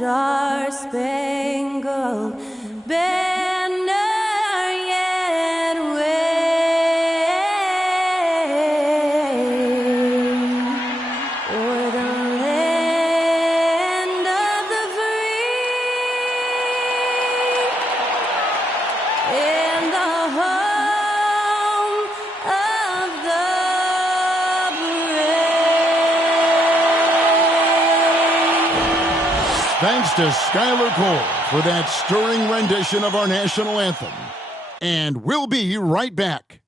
Star-Spangled Banner yet wave o'er the land of the free and the home of the brave. Thanks to Skylar Cole for that stirring rendition of our national anthem. And we'll be right back.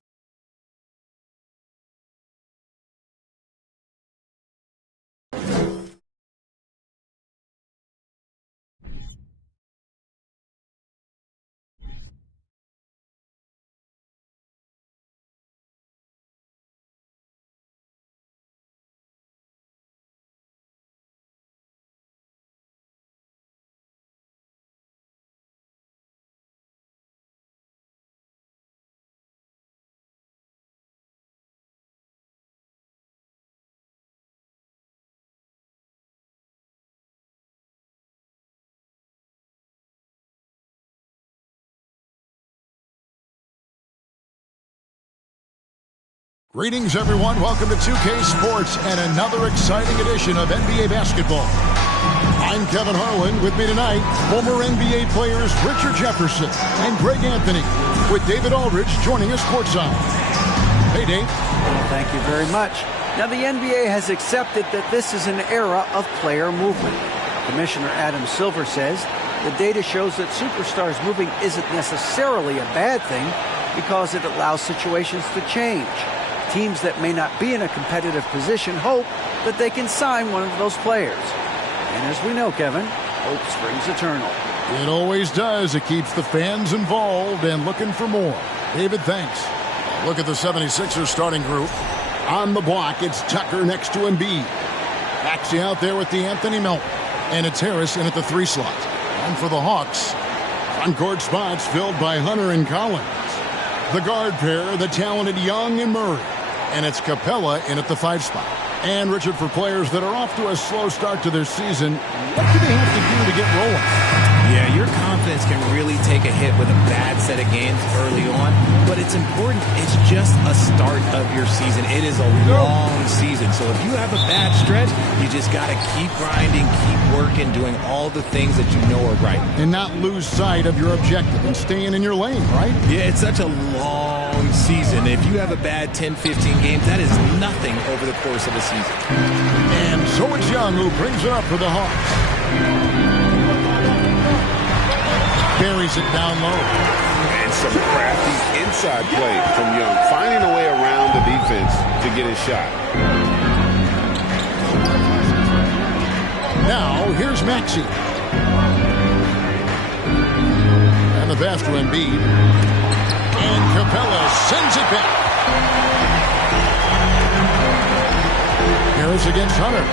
Greetings, everyone. Welcome to 2K Sports and another exciting edition of NBA basketball. I'm Kevin Harlan. With me tonight, former NBA players Richard Jefferson and Greg Anthony, with David Aldridge joining us courtside. Hey, Dave. Well, thank you very much. Now, the NBA has accepted that this is an era of player movement. Commissioner Adam Silver says the data shows that superstars moving isn't necessarily a bad thing because it allows situations to change. Teams that may not be in a competitive position hope that they can sign one of those players. And as we know, Kevin, hope springs eternal. It always does. It keeps the fans involved and looking for more. David, thanks. Look at the 76ers starting group. On the block, it's Tucker next to Embiid. Maxey out there with the Anthony Melton. And it's Harris in at the 3 slot. And for the Hawks, front court spots filled by Hunter and Collins. The guard pair, the talented Young and Murray. And it's Capella in at the 5 spot. And, Richard, for players that are off to a slow start to their season, what do they have to do to get rolling? Yeah, your confidence can really take a hit with a bad set of games early on, but it's important. It's just a start of your season. It is a long season, so if you have a bad stretch, you just got to keep grinding, keep working, doing all the things that you know are right. And not lose sight of your objective and staying in your lane, right? Yeah, it's such a long season. If you have a bad 10, 15 games, that is nothing over the course of a season. And so it's Young who brings it up for the Hawks. Carries it down low. And some crafty inside play from Young, finding a way around the defense to get his shot. Now, here's Maxey. And the pass to Embiid. And Capella sends it back. Harris against Hunter.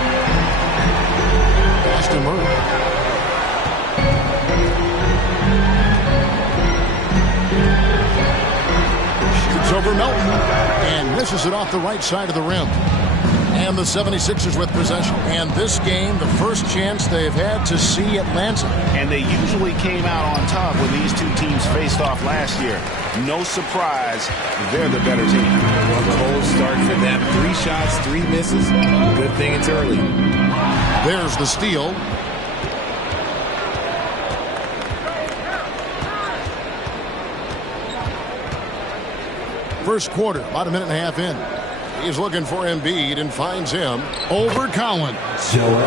Pass to Murray. Over Melton, and misses it off the right side of the rim. And the 76ers with possession. And this game, the first chance they've had to see Atlanta. And they usually came out on top when these two teams faced off last year. No surprise, they're the better team. Well, the whole start for them. 3 shots, 3 misses. Good thing it's early. There's the steal. First quarter, about a minute and a half in. He's looking for Embiid and finds him over Collins.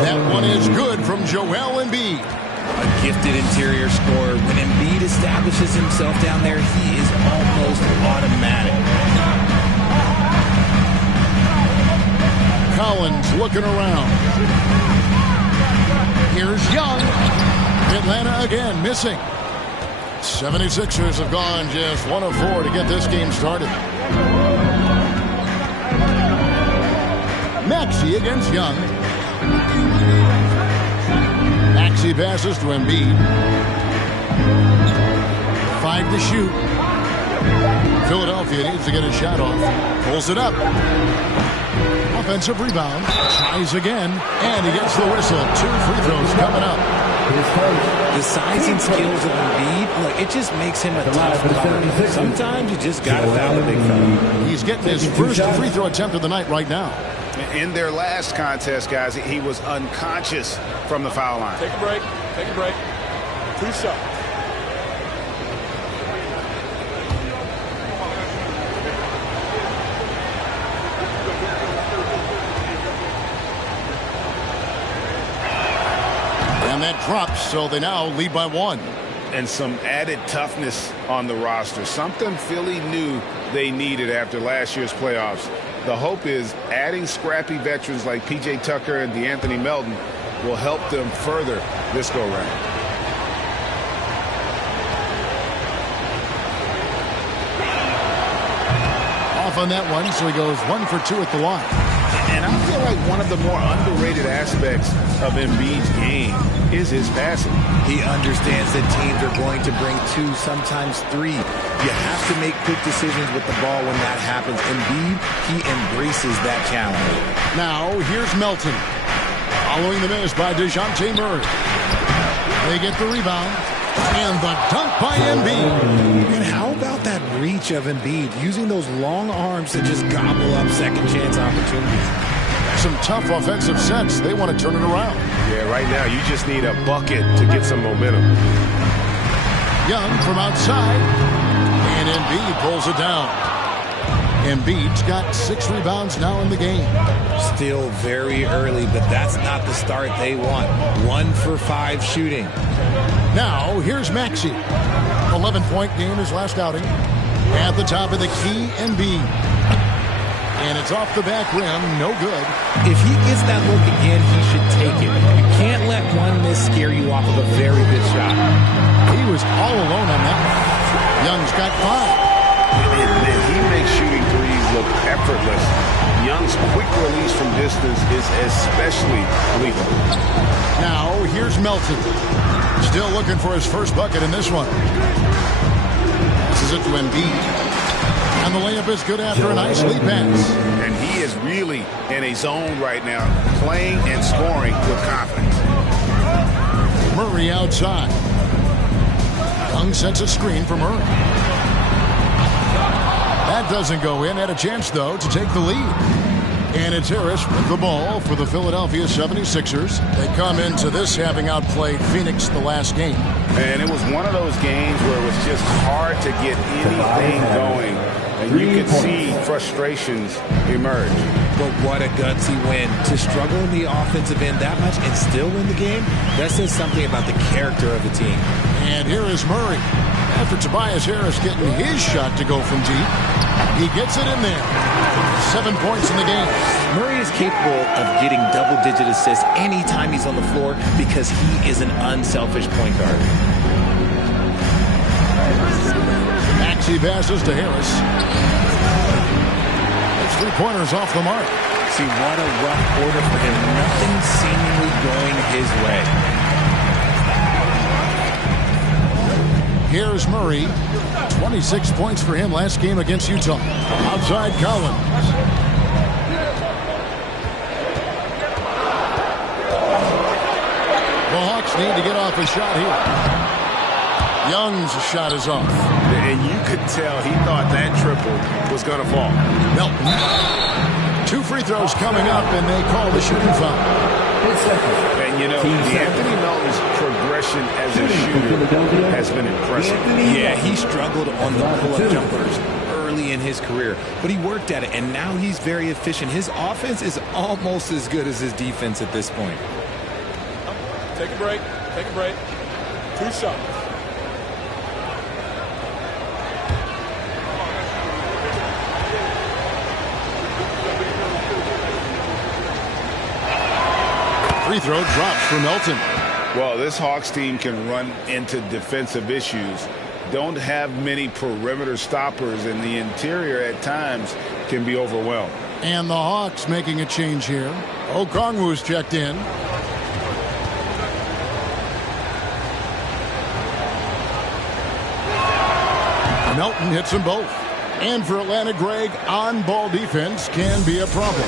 That one is good from Joel Embiid. A gifted interior scorer. When Embiid establishes himself down there, he is almost automatic. Collins looking around. Here's Young. Atlanta again missing. 76ers have gone just 1 of 4 to get this game started. Maxey against Young. Maxey passes to Embiid. 5 to shoot. Philadelphia needs to get a shot off. Pulls it up. Offensive rebound. Tries again. And he gets the whistle. 2 free throws coming up. The size and skills of Embiid, look, it just makes him a tough cover. Sometimes you just got to foul the big fella. He's getting his first free throw attempt of the night right now. In their last contest, guys, he was unconscious from the foul line. Take a break. Take a break. 2 shots. And that drops, so they now lead by 1. And some added toughness on the roster. Something Philly knew they needed after last year's playoffs. The hope is adding scrappy veterans like P.J. Tucker and DeAnthony Melton will help them further this go-round. Off on that one, so he goes 1 for 2 at the line. And I feel like one of the more underrated aspects of Embiid's game is his passing. He understands that teams are going to bring 2, sometimes 3. You have to make quick decisions with the ball when that happens. Embiid, he embraces that challenge. Now, here's Melton. Following the miss by DeJounte Murray. They get the rebound. And the dunk by Embiid. And how about that reach of Embiid, using those long arms to just gobble up second chance opportunities? Some tough offensive sets. They want to turn it around. Yeah, right now you just need a bucket to get some momentum. Young from outside. And Embiid pulls it down. Embiid's got 6 rebounds now in the game. Still very early, but that's not the start they want. 1 for 5 shooting. Now, here's Maxey. 11-point game his last outing. At the top of the key, Embiid. And it's off the back rim, no good. If he gets that look again, he should take it. You can't let one miss scare you off of a very good shot. He was all alone on that one. Young's got 5. And he makes shooting threes look effortless. Young's quick release from distance is especially lethal. Now, here's Melton. Still looking for his first bucket in this one. Passes it to Embiid. And the layup is good after a nice lead pass. And he is really in a zone right now, playing and scoring with confidence. Murray outside. Young sets a screen for Murray. That doesn't go in. Had a chance, though, to take the lead. And it's Harris with the ball for the Philadelphia 76ers. They come into this having outplayed Phoenix the last game. And it was one of those games where it was just hard to get anything going. And you could see frustrations emerge. But what a gutsy win. To struggle in the offensive end that much and still win the game, that says something about the character of the team. And here is Murray. After Tobias Harris getting his shot to go from deep, he gets it in there. 7 points in the game. Murray is capable of getting double-digit assists anytime he's on the floor because he is an unselfish point guard. Maxey passes to Harris. It's 3-pointers off the mark. See, what a rough quarter for him. Nothing seemingly going his way. Here's Murray. 26 points for him last game against Utah. Outside Collins. The Hawks need to get off a shot here. Young's shot is off. And you could tell he thought that triple was going to fall. Melton. 2 free throws coming up, and they call the shooting foul. And, you know, Anthony Melton's progression as a shooter has been impressive. Yeah, he struggled on the pull-up jumpers early in his career, but he worked at it, and now he's very efficient. His offense is almost as good as his defense at this point. Take a break. Take a break. 2 shots. Free throw drops for Melton. Well, this Hawks team can run into defensive issues. Don't have many perimeter stoppers, and the interior at times can be overwhelmed. And the Hawks making a change here. Okongwu's checked in. Melton hits them both. And for Atlanta, Greg, on-ball defense can be a problem.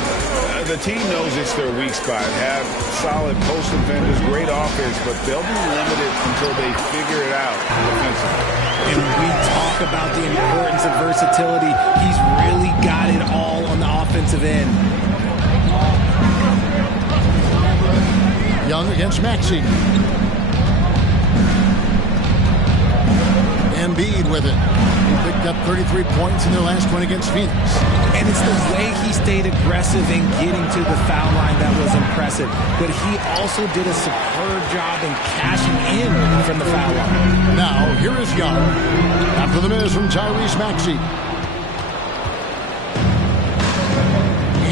The team knows it's their weak spot. Have solid post defenders, great offense, but they'll be limited until they figure it out defensively. And we talk about the importance of versatility. He's really got it all on the offensive end. Young against Maxey. Embiid with it. He picked up 33 points in their last 20 against Phoenix. And it's the way he stayed aggressive in getting to the foul line that was impressive. But he also did a superb job in cashing in from the foul line. Now, here is Young. After the miss from Tyrese Maxey.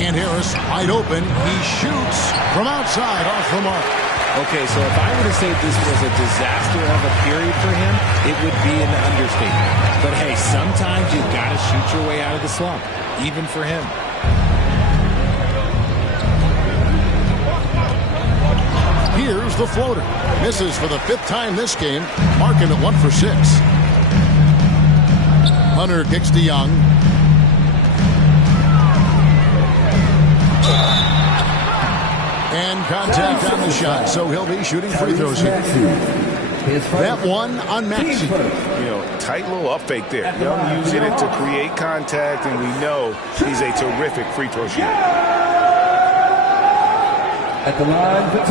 And Harris wide open. He shoots from outside off the mark. Okay, so if I were to say this was a disaster of a period for him, it would be an understatement. But hey, sometimes you've got to shoot your way out of the slump, even for him. Here's the floater. Misses for the 5th time this game, marking it 1 for 6. Hunter kicks to Young. And contact on the shot, so he'll be shooting free throws here. That one on Maxey. Tight little up fake there. Young using it to create contact, and we know he's a terrific free throw shooter. At the line for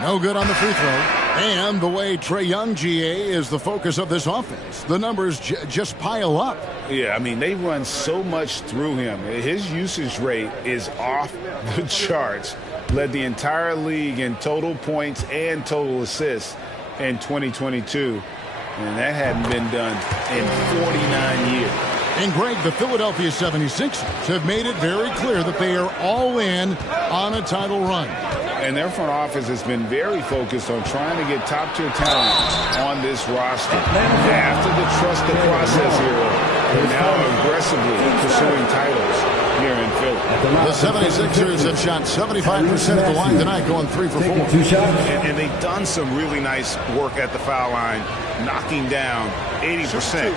2. No good on the free throw. And the way Trae Young, GA, is the focus of this offense. The numbers just pile up. Yeah, I mean, they run so much through him. His usage rate is off the charts. Led the entire league in total points and total assists in 2022. And that hadn't been done in 49 years. And, Greg, the Philadelphia 76ers have made it very clear that they are all in on a title run. And their front office has been very focused on trying to get top-tier talent on this roster. After the trusted process era, they're now aggressively pursuing titles here in Philly. The 76ers have shot 75% of the line tonight, going 3 for 4. And they've done some really nice work at the foul line, knocking down 80%.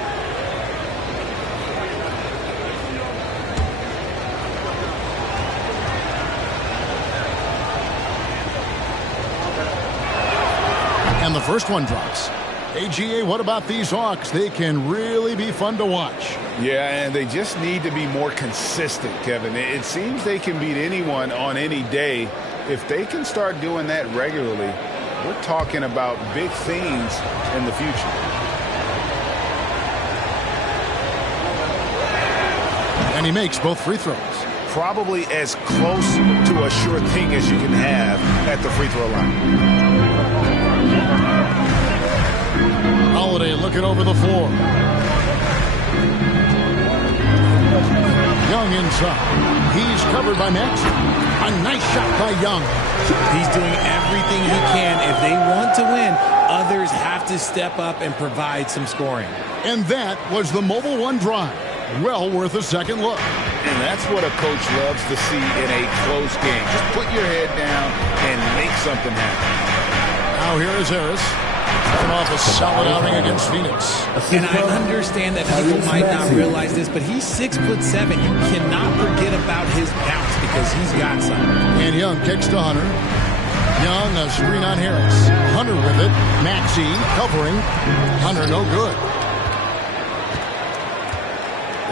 And the first one drops. AGA, what about these Hawks? They can really be fun to watch. Yeah, and they just need to be more consistent, Kevin. It seems they can beat anyone on any day. If they can start doing that regularly, we're talking about big things in the future. And he makes both free throws. Probably as close to a sure thing as you can have at the free throw line. Holiday looking over the floor. Young inside. He's covered by Maxey. A nice shot by Young. He's doing everything he can. If they want to win, others have to step up and provide some scoring. And that was the Mobile One drive. Well worth a second look. And that's what a coach loves to see in a close game. Just put your head down and make something happen. Now here is Harris. Coming off a solid outing against Phoenix. And I understand that people might not realize this, but he's 6'7". You cannot forget about his bounce because he's got some. And Young kicks to Hunter. Young, a screen on Harris. Hunter with it. Maxey covering. Hunter no good.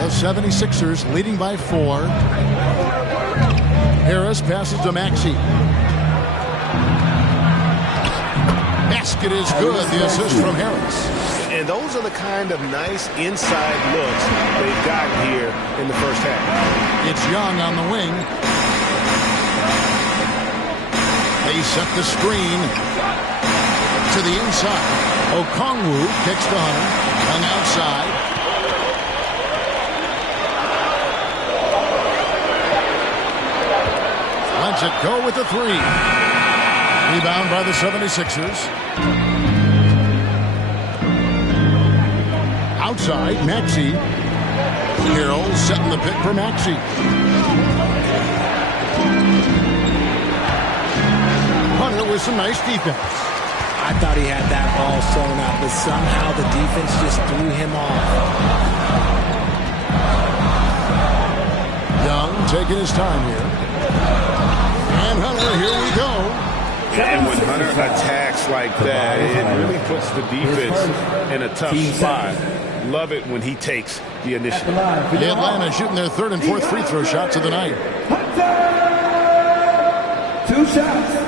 The 76ers leading by 4. Harris passes to Maxey. Basket is good. The assist from Harris. And those are the kind of nice inside looks they've got here in the first half. It's Young on the wing. They set the screen to the inside. Okongwu kicks to Hunter. Young outside. Lets it go with the 3. Rebound by the 76ers. Outside, Maxey. Carroll setting the pick for Maxey. Hunter with some nice defense. I thought he had that ball sewn up, but somehow the defense just threw him off. Young taking his time here. And Hunter, here we go. And when Hunter attacks like that, it really puts the defense in a tough spot. Love it when he takes the initiative. Atlanta shooting their third and fourth free throw shots of the night. 2 shots.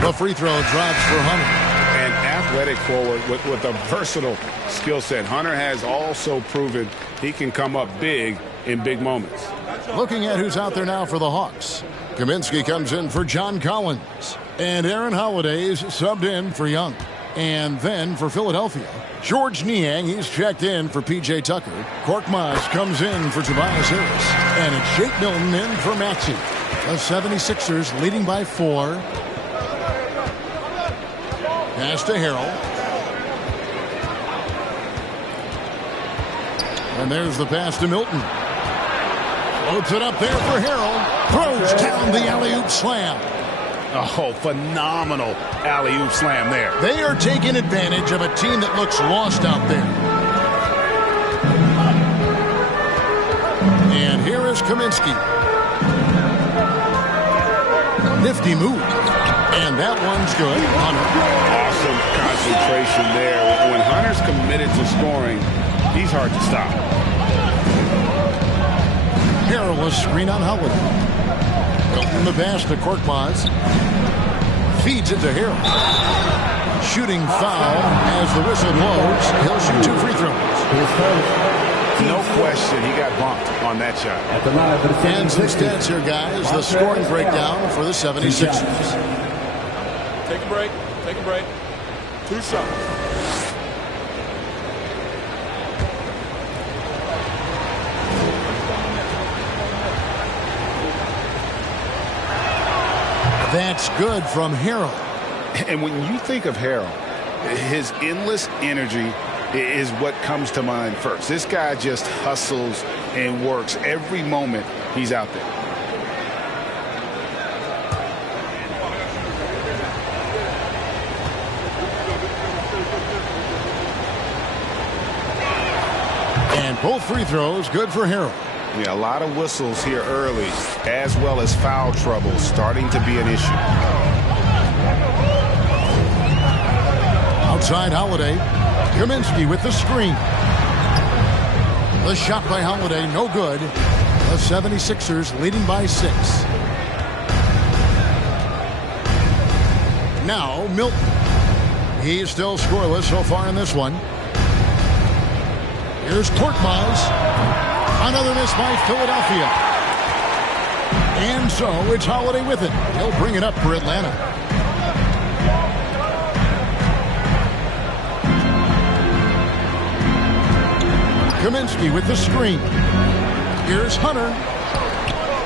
The free throw drops for Hunter. An athletic forward with a versatile skill set. Hunter has also proven he can come up big in big moments. Looking at who's out there now for the Hawks. Kaminsky comes in for John Collins. And Aaron Holiday's subbed in for Young. And then for Philadelphia, George Niang, he's checked in for P.J. Tucker. Korkmaz comes in for Tobias Harris. And it's Shake Milton in for Maxey. The 76ers leading by 4. Pass to Harrell. And there's the pass to Milton. Floats it up there for Harrell. Throws down the alley-oop slam. Oh, phenomenal alley-oop slam there. They are taking advantage of a team that looks lost out there. And here is Kaminsky. Nifty move. And that one's good. Hunter. Awesome concentration there. When Hunter's committed to scoring, he's hard to stop. Harrell was screen on Howard. Milton the pass to Korkmaz. Feeds it to Harrell. Shooting foul as the whistle blows. He'll shoot 2 free throws. No question, he got bumped on that shot. And some stats here, guys. The scoring breakdown for the 76ers. Take a break. Take a break. 2 shots. That's good from Harrell. And when you think of Harrell, his endless energy is what comes to mind first. This guy just hustles and works every moment he's out there. And both free throws good for Harrell. Yeah, a lot of whistles here early, as well as foul trouble starting to be an issue. Outside Holiday. Kaminsky with the screen. The shot by Holiday, no good. The 76ers leading by 6. Now Milton. He's still scoreless so far in this one. Here's Korkmaz. Another miss by Philadelphia. And so it's Holiday with it. He'll bring it up for Atlanta. Kaminsky with the screen. Here's Hunter.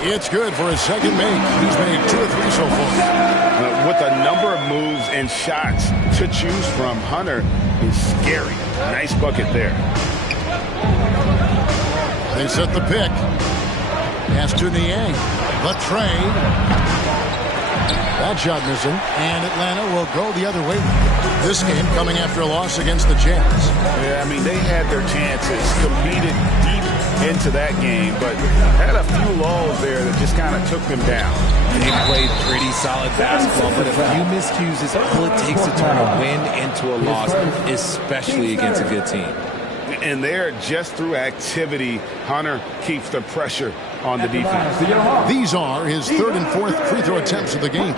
It's good for his second make. He's made 2 or 3 so far. With a number of moves and shots to choose from, Hunter is scary. Nice bucket there. They set the pick. Pass to Niang. The trade. That shot missing. And Atlanta will go the other way. This game coming after a loss against the Jazz. Yeah, I mean, they had their chances, competed deep into that game, but had a few lulls there that just kind of took them down. They played pretty solid basketball, but a few miscues is all it takes to turn a win into a loss, especially against a good team. And there, just through activity, Hunter keeps the pressure on the defense. These are his 3rd and 4th free throw attempts of the game.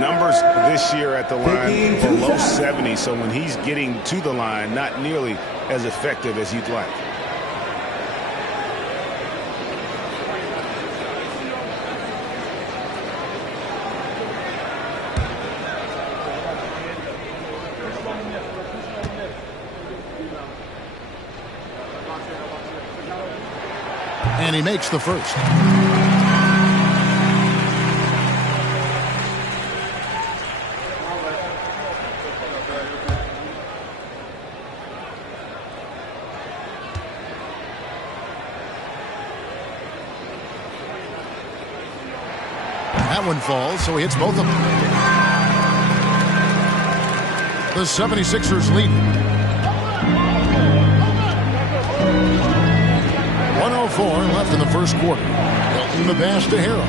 Numbers this year at the line below 70, so when he's getting to the line, not nearly as effective as you'd like. And he makes the first. That one falls, so he hits both of them. The 76ers lead. 1:04 left in the first quarter. Hilton the pass to Harrell.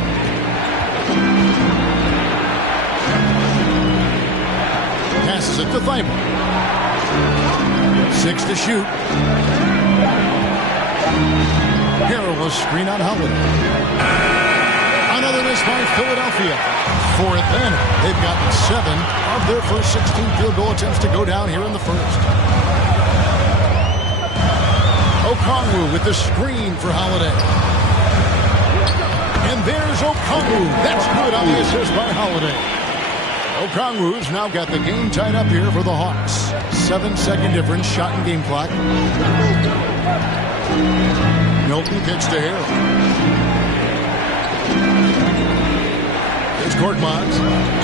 Passes it to Thibault. 6 to shoot. Harrell will screen on Holiday. Another miss by Philadelphia. For Atlanta, they've gotten 7 of their first 16 field goal attempts to go down here in the first. Okongwu with the screen for Holiday. And there's Okongwu. That's good on the assist by Holiday. Okongwu's now got the game tied up here for the Hawks. 7-second difference, shot and game clock. Milton kicks to Harrell. It's Korkmaz.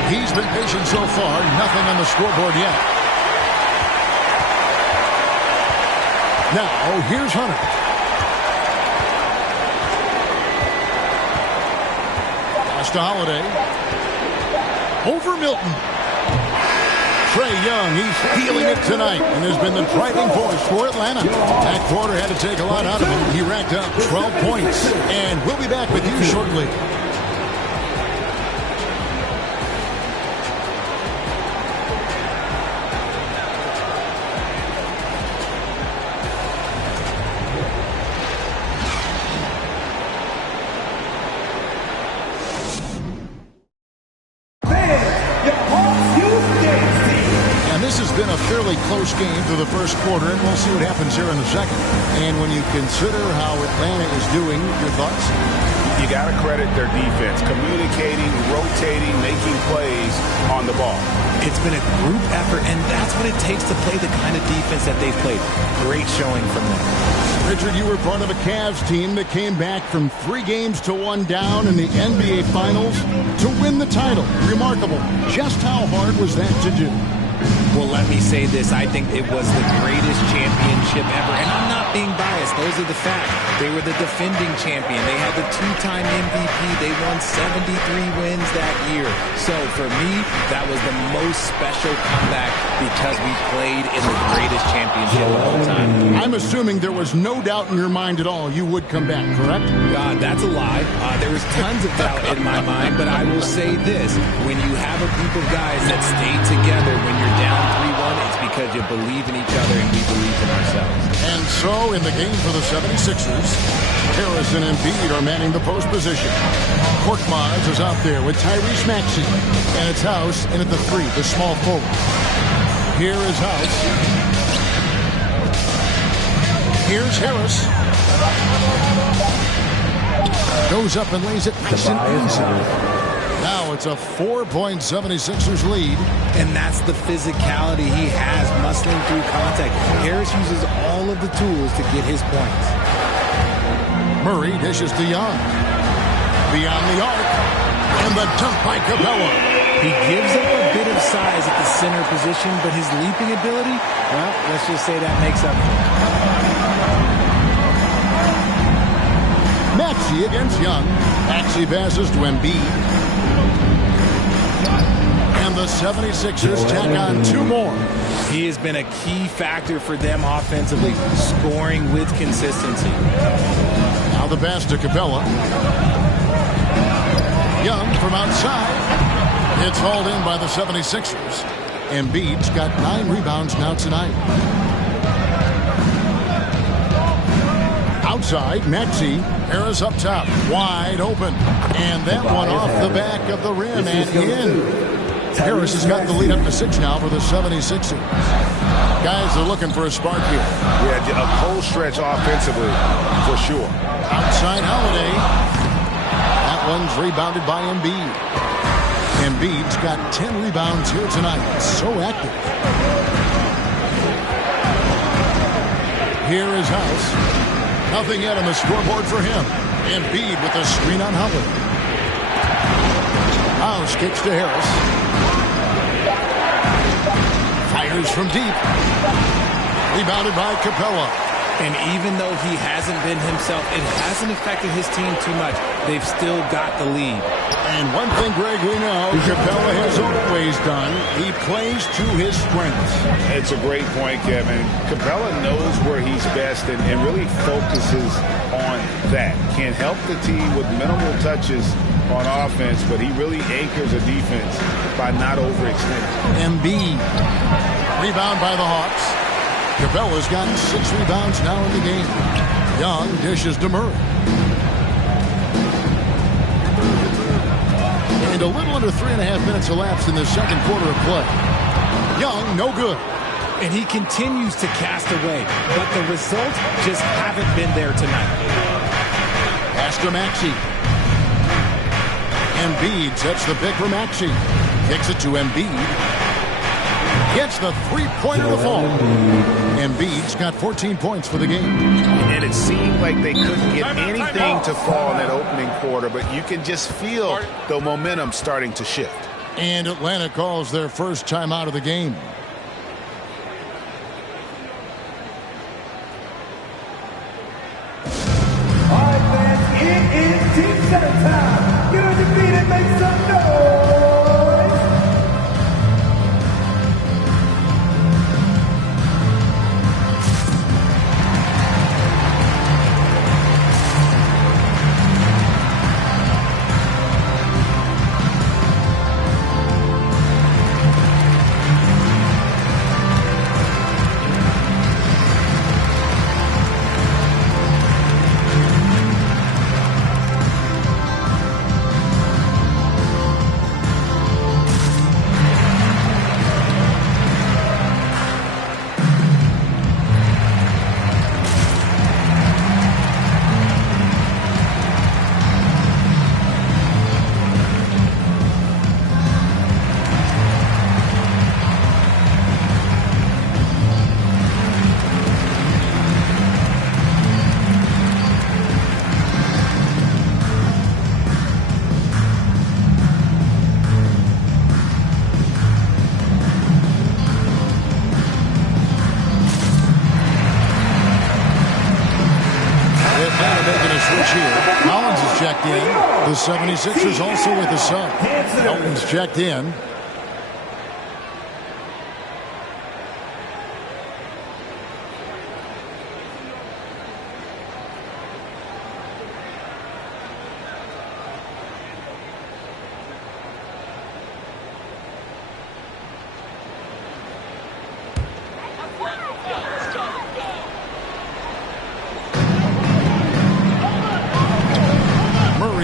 He's been patient so far. Nothing on the scoreboard yet. Now, here's Hunter. Pass to Holiday. Over Milton. Trae Young, he's feeling it tonight and has been the driving force for Atlanta. That quarter had to take a lot out of him. He racked up 12 points. And we'll be back with you shortly. Close game through the first quarter, and we'll see what happens here in the second. And when you consider how Atlanta is doing, your thoughts? You got to credit their defense, communicating, rotating, making plays on the ball. It's been a group effort, and that's what it takes to play the kind of defense that they've played. Great showing from them. Richard, you were part of a Cavs team that came back from 3 games to 1 down in the NBA Finals to win the title. Remarkable. Just how hard was that to do? Well, let me say this. I think it was the greatest championship ever. And I'm not being biased. Those are the facts. They were the defending champion. They had the 2-time MVP. They won 73 wins that year. So for me, that was the most special comeback because we played in the greatest championship of all time. I'm assuming there was no doubt in your mind at all you would come back, correct? God, that's a lie. There was tons of doubt in my mind, but I will say this. When you have a group of guys that stay together when you're down 3-1, it's because you believe in each other and we believe in ourselves. And so, in the game for the 76ers, Harris and Embiid are manning the post position. Korkmaz is out there with Tyrese Maxey. And it's House in at the 3, the small forward. Here is House. Here's Harris. Goes up and lays it nice and easy. Now it's a 4-point 76ers lead. And that's the physicality he has, muscling through contact. Harris uses all of the tools to get his points. Murray dishes to Young. Beyond the arc. And the dunk by Capella. He gives up a bit of size at the center position, but his leaping ability, well, let's just say that makes up for it. Maxey against Young. Maxey passes to Embiid. And the 76ers tack on 2 more. He has been a key factor for them offensively, scoring with consistency. Now the pass to Capella. Young from outside. It's hauled in by the 76ers. Embiid's got 9 rebounds now tonight. Outside, Maxey. Harris up top. Wide open. And that one off the back of the rim and in. Harris has got the lead up to 6 now for the 76ers. Guys are looking for a spark here. Yeah, a cold stretch offensively for sure. Outside Holiday. That one's rebounded by Embiid. Embiid's got 10 rebounds here tonight. So active. Here is House. Nothing yet on the scoreboard for him. Embiid with a screen on Howard. House kicks to Harris. Fires from deep. Rebounded by Capella. And even though he hasn't been himself, it hasn't affected his team too much. They've still got the lead. And one thing, Greg, we know Capella has always done. He plays to his strengths. It's a great point, Kevin. Capella knows where he's best and really focuses on that. Can help the team with minimal touches on offense, but he really anchors a defense by not overextending. Embiid. Rebound by the Hawks. Capella's gotten 6 rebounds now in the game. Young dishes to Murray. And a little under 3.5 minutes elapsed in the second quarter of play. Young, no good. And he continues to cast away, but the results just haven't been there tonight. Pass to Maxey. Embiid sets the pick for Maxey. Kicks it to Embiid. Gets the three-pointer to fall. Embiid's got 14 points for the game. And it seemed like they couldn't get anything to fall in that opening quarter, but you can just feel the momentum starting to shift. And Atlanta calls their first timeout of the game. All right, fans, it is Team 7 time. Get on your feet and make some noise. The 76ers also with a sub. Elton's checked in.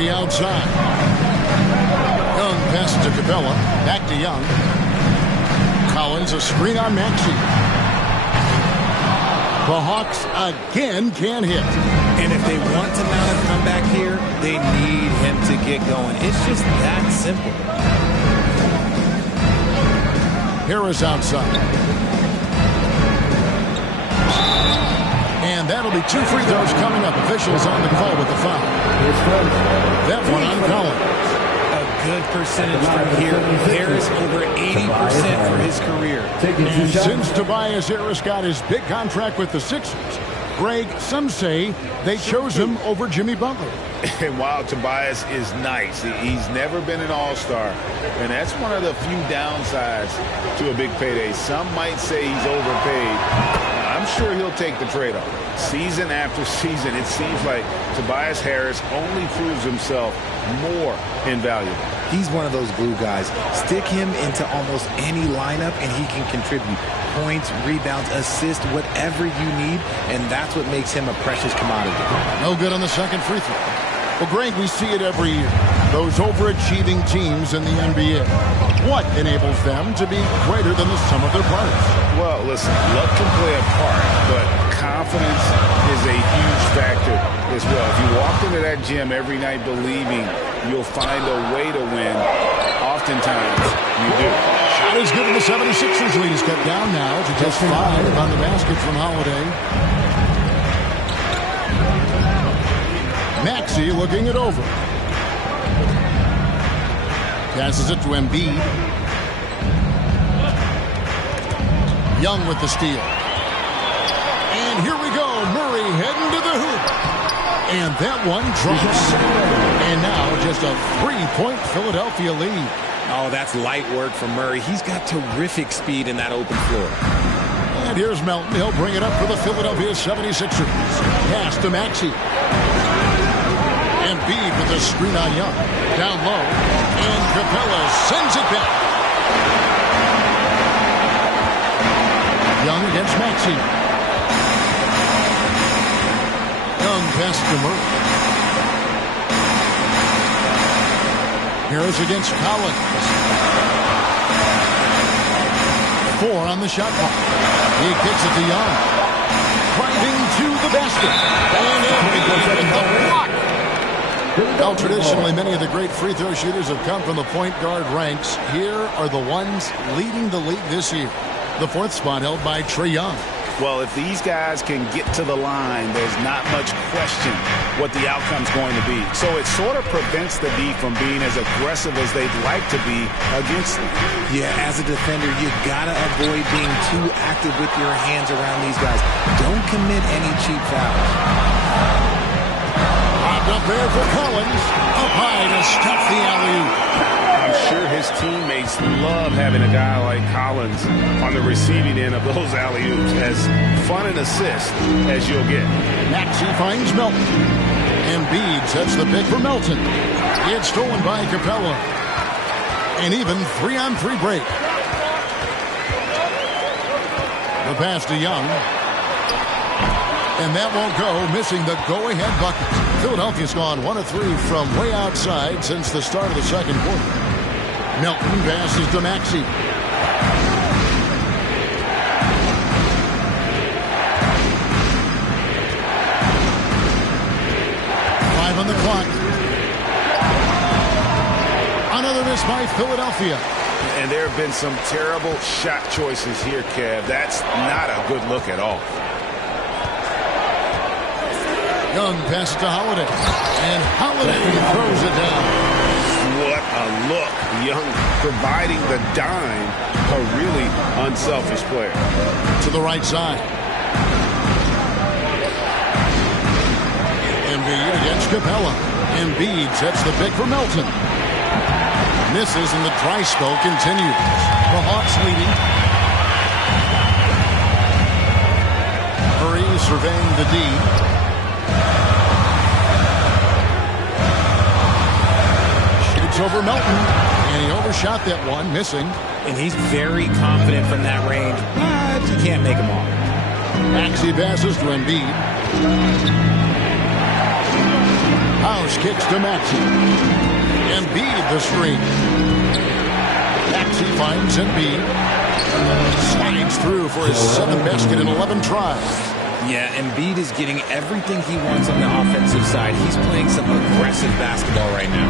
Outside. Young passes to Capella. Back to Young. Collins, a screen on Maxey. The Hawks again can't hit. And if they want to mount a comeback here, they need him to get going. It's just that simple. Harris outside. And that'll be 2 free throws coming up. Officials on the call with the foul. That one on Collins. A good percentage from here. Harris over 80% for his career. And since Tobias Harris got his big contract with the Sixers, Greg, some say they chose him over Jimmy Butler. And while Tobias is nice, he's never been an all-star. And that's one of the few downsides to a big payday. Some might say he's overpaid. I'm sure he'll take the trade-off. Season after season, it seems like Tobias Harris only proves himself more invaluable. He's one of those glue guys. Stick him into almost any lineup and he can contribute points, rebounds, assists, whatever you need, and that's what makes him a precious commodity. No good on the second free throw. Well, Greg, we see it every year. Those overachieving teams in the NBA. What enables them to be greater than the sum of their parts? Well, listen, luck can play a part, but confidence is a huge factor as well. If you walk into that gym every night believing you'll find a way to win, oftentimes you do. Shot is good, and the 76ers lead is cut down now to just 5 on the basket from Holiday. Maxey looking it over. Passes it to Embiid. Young with the steal. And here we go. Murray heading to the hoop. And that one drops. And now just a 3-point Philadelphia lead. Oh, that's light work from Murray. He's got terrific speed in that open floor. And here's Melton. He'll bring it up for the Philadelphia 76ers. Pass to Maxey. Embiid with the screen on Young. Down low. And Capella sends it back. Young against Maxey. Young pass to Murray. Harris against Collins. 4 on the shot clock. He kicks it to Young. Driving to the basket. And Embiid with the block. Well, traditionally, many of the great free throw shooters have come from the point guard ranks. Here are the ones leading the league this year. The 4th spot held by Trae Young. Well, if these guys can get to the line, there's not much question what the outcome's going to be. So it sort of prevents the D from being as aggressive as they'd like to be against them. Yeah, as a defender, you gotta avoid being too active with your hands around these guys. Don't commit any cheap fouls. Up there for Collins. Up high to stop the alley-oop. I'm sure his teammates love having a guy like Collins on the receiving end of those alley-oops. As fun an assist as you'll get. Maxey finds Melton. Embiid sets the pick for Melton. It's stolen by Capella. An even 3-on-3 break. The pass to Young. And that won't go, missing the go-ahead bucket. Philadelphia's gone 1 of 3 from way outside since the start of the second quarter. Melton passes to Maxey. Five on the clock. Another miss by Philadelphia. And there have been some terrible shot choices here, Kev. That's not a good look at all. Young passes to Holiday. And Holiday throws it down. What a look. Young providing the dime. A really unselfish player. To the right side. Embiid against Capella. Embiid sets the pick for Melton. Misses and the dry spell continues. The Hawks leading. Murray surveying the D. Over Melton, and he overshot that one, missing. And he's very confident from that range, but you can't make him all. Maxey passes to Embiid. House kicks to Maxey. Embiid the screen. Maxey finds Embiid. Slides through for his 7th basket in 11 tries. Yeah, Embiid is getting everything he wants on the offensive side. He's playing some aggressive basketball right now.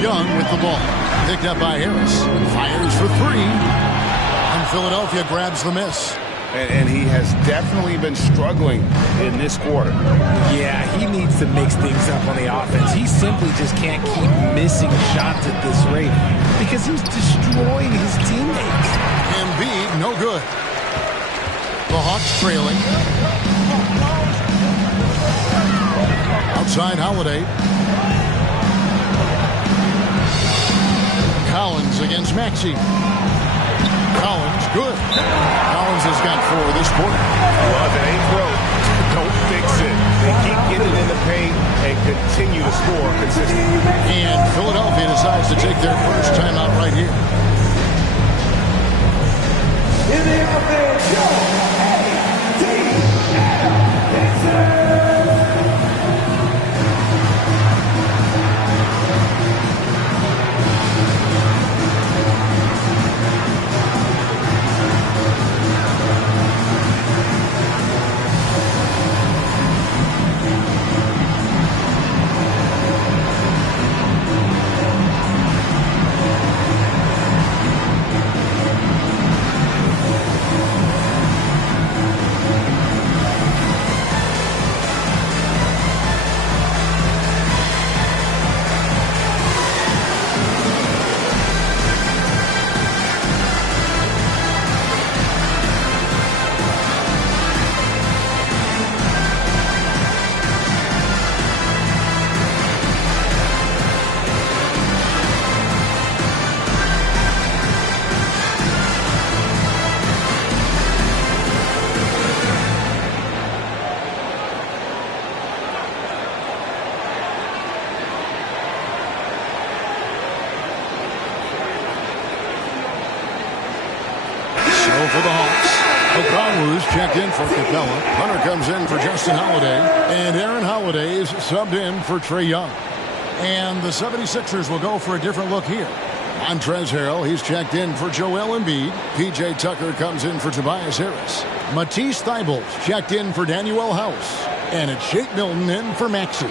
Young with the ball. Picked up by Harris. Fires for 3. And Philadelphia grabs the miss. And he has definitely been struggling in this quarter. Yeah, he needs to mix things up on the offense. He simply just can't keep missing shots at this rate because he's destroying his teammates. Embiid, no good. The Hawks trailing. Outside Holiday. Collins against Maxey. Collins, good. Collins has got 4 this quarter. Well, if it ain't broke, don't fix it. They keep getting in the paint and continue to score consistently. And Philadelphia decides to take their first timeout right here. In the offense, Dixon. Okongwu's checked in for Capella. Hunter comes in for Justin Holiday. And Aaron Holiday's subbed in for Trae Young. And the 76ers will go for a different look here. Montrezl Harrell, he's checked in for Joel Embiid. P.J. Tucker comes in for Tobias Harris. Matisse Thybulle checked in for Danuel House. And it's Shake Milton in for Maxey.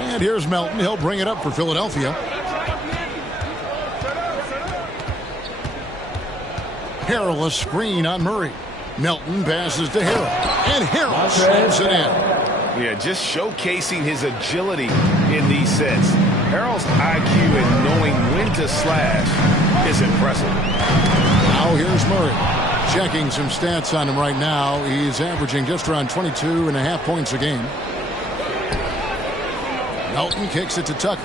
And here's Melton. He'll bring it up for Philadelphia. Harrell a screen on Murray. Melton passes to Harrell. And Harrell slams it in. Yeah, just showcasing his agility in these sets. Harrell's IQ and knowing when to slash is impressive. Now here's Murray. Checking some stats on him right now. He's averaging just around 22.5 points a game. Melton kicks it to Tucker.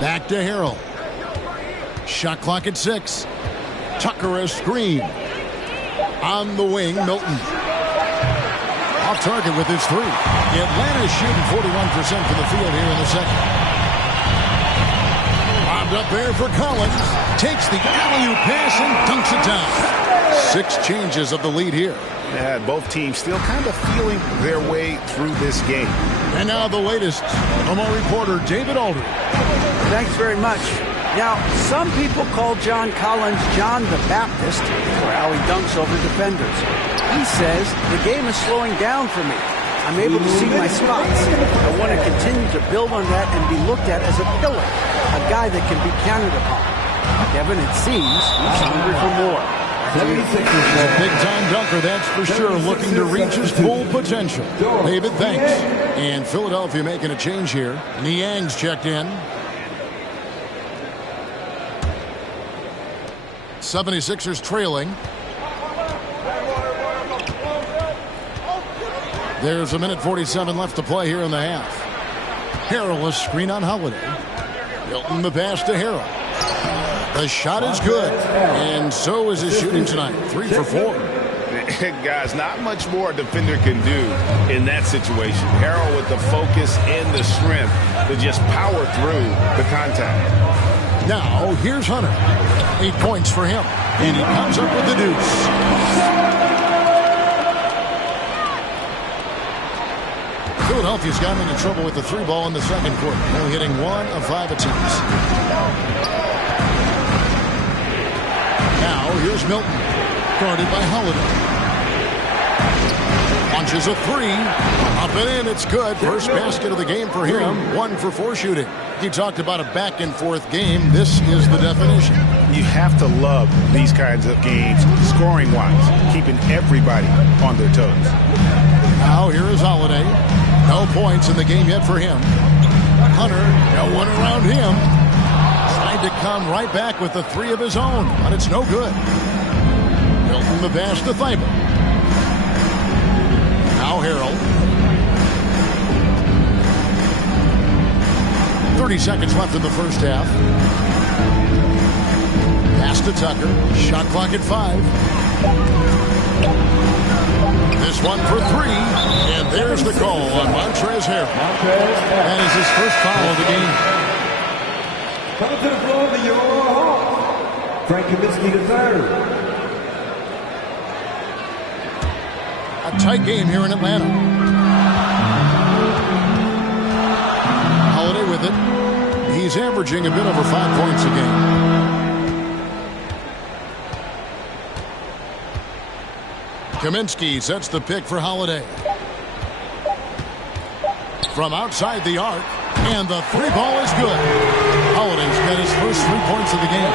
Back to Harrell. Shot clock at 6. Tucker a screen. On the wing, Milton. Off target with his 3. Atlanta's shooting 41% from the field here in the second. Lobbed up there for Collins. Takes the alley-oop pass and dunks it down. 6 changes of the lead here. Yeah, both teams still kind of feeling their way through this game. And now the latest from our reporter, David Aldridge. Thanks very much. Now, some people call John Collins John the Baptist for how he dunks over defenders. He says, the game is slowing down for me. I'm able to see my spots. I want to continue to build on that and be looked at as a pillar, a guy that can be counted upon. Kevin, it seems he's hungry for more. He's a big-time dunker, that's for sure, looking to reach his full potential. David, thanks. And Philadelphia making a change here. Niang's checked in. 76ers trailing. There's 1:47 left to play here in the half. Harrell a screen on Holiday. Milton the pass to Harrell. The shot is good, and so is his shooting tonight. 3 for 4. Guys, not much more a defender can do in that situation. Harrell with the focus and the strength to just power through the contact. Now, here's Hunter. 8 points for him, and he comes up with the deuce. Philadelphia's gotten into trouble with the 3 ball in the second quarter, only hitting 1 of 5 attempts. Now, here's Milton, guarded by Holiday. Launches a 3. Up and in, it's good. First basket of the game for him. 1 for 4 shooting. He talked about a back-and-forth game. This is the definition. You have to love these kinds of games, scoring-wise, keeping everybody on their toes. Now, here is Holiday. No points in the game yet for him. Hunter, no one around him. Tried to come right back with the 3 of his own, but it's no good. Milton the pass to Thybulle. Now Harrell. 30 seconds left in the first half. Pass to Tucker. Shot clock at 5. This one for 3. And there's the call on Montrezl Harrell. That is his first foul of the game. Coming to the floor, the Euro Hawks. Frank Kaminsky the third. A tight game here in Atlanta. Holiday with it. He's averaging a bit over 5 points a game. Kaminsky sets the pick for Holiday. From outside the arc, and the 3 ball is good. Holiday's got his first 3 points of the game.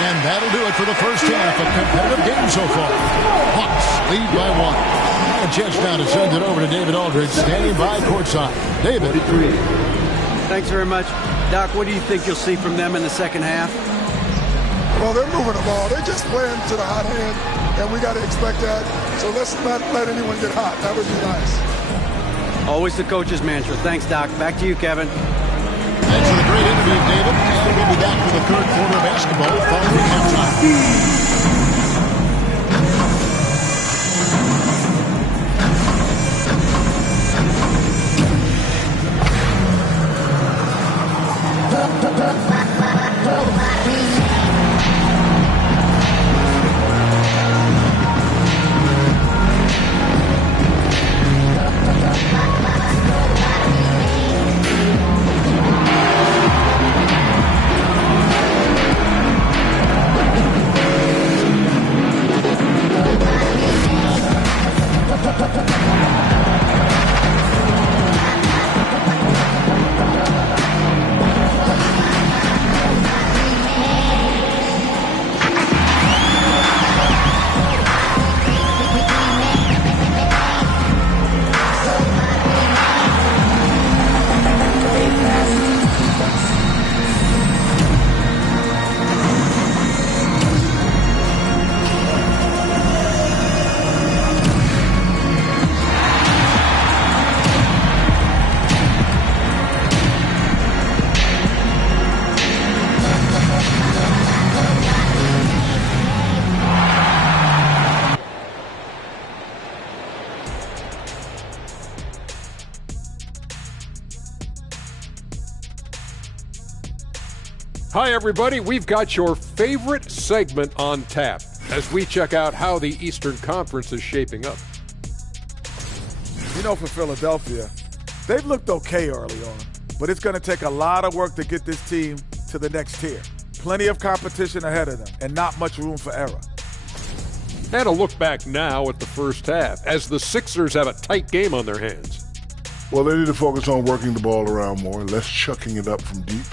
And that'll do it for the first half of competitive game so far. Hawks lead by 1. A chance now to send it over to David Aldridge, standing by courtside. David. Thanks very much. Doc, what do you think you'll see from them in the second half? Well, they're moving the ball. They're just playing to the hot hand, and we got to expect that. So let's not let anyone get hot. That would be nice. Always the coach's mantra. Thanks, Doc. Back to you, Kevin. Thanks for the great interview, David. And we'll be back for the third quarter of basketball following halftime. Hi, everybody. We've got your favorite segment on tap as we check out how the Eastern Conference is shaping up. You know, for Philadelphia, they've looked okay early on, but it's going to take a lot of work to get this team to the next tier. Plenty of competition ahead of them and not much room for error. And a look back now at the first half as the Sixers have a tight game on their hands. Well, they need to focus on working the ball around more, less chucking it up from deep,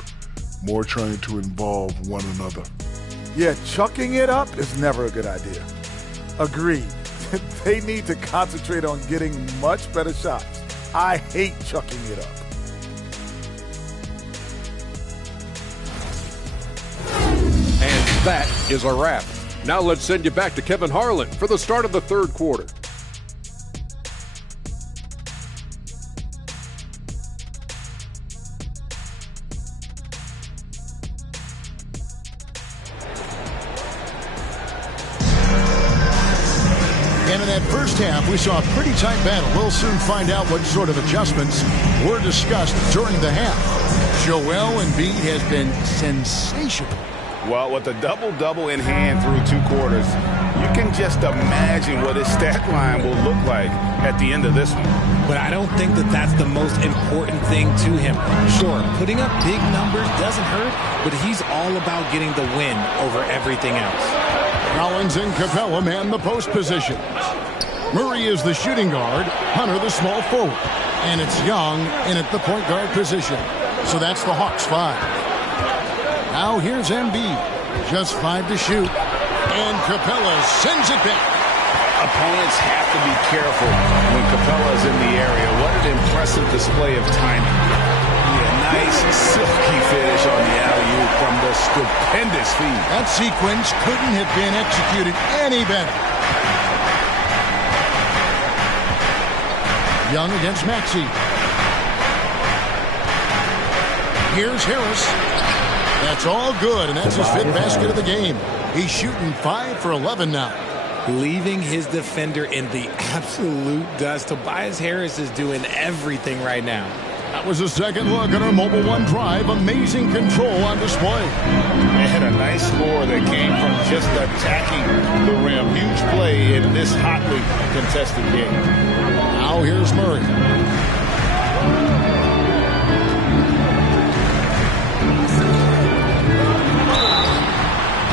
more trying to involve one another. Yeah, chucking it up is never a good idea. Agreed. They need to concentrate on getting much better shots. I hate chucking it up. And that is a wrap. Now let's send you back to Kevin Harlan for the start of the third quarter. And in that first half, we saw a pretty tight battle. We'll soon find out what sort of adjustments were discussed during the half. Joel Embiid has been sensational. Well, with a double-double in hand through 2 quarters, you can just imagine what his stat line will look like at the end of this one. But I don't think that that's the most important thing to him. Sure, putting up big numbers doesn't hurt, but he's all about getting the win over everything else. Collins and Capella man the post position. Murray is the shooting guard, Hunter the small forward. And it's Young in at the point guard position. So that's the Hawks 5. Now here's Embiid. Just 5 to shoot. And Capella sends it back. Opponents have to be careful when Capella's in the area. What an impressive display of timing. Yeah, nice silky finish on the alley-oop from the stupendous feed. That sequence couldn't have been executed any better. Young against Maxey. Here's Harris. That's all good, and that's his 5th basket of the game. He's shooting 5 for 11 now. Leaving his defender in the absolute dust. Tobias Harris is doing everything right now. That was a second look at our Mobile One drive. Amazing control on display. They had a nice score that came from just attacking the rim. Huge play in this hotly contested game. Now here's Murray.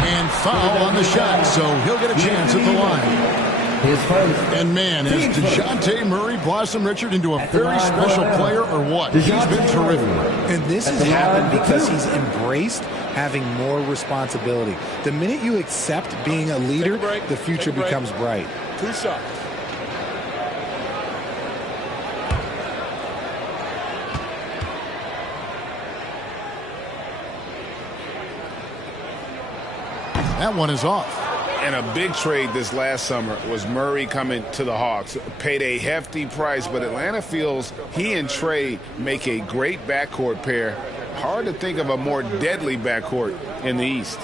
And foul on the shot, so he'll get a chance at the line. And man, has DeJounte Murray blossomed, Richard, into a very special player or what? He's been terrific. And this has happened because he's embraced having more responsibility. The minute you accept being a leader, the future becomes bright. 2 shots. That one is off. And a big trade this last summer was Murray coming to the Hawks. Paid a hefty price, but Atlanta feels he and Trey make a great backcourt pair. Hard to think of a more deadly backcourt in the East.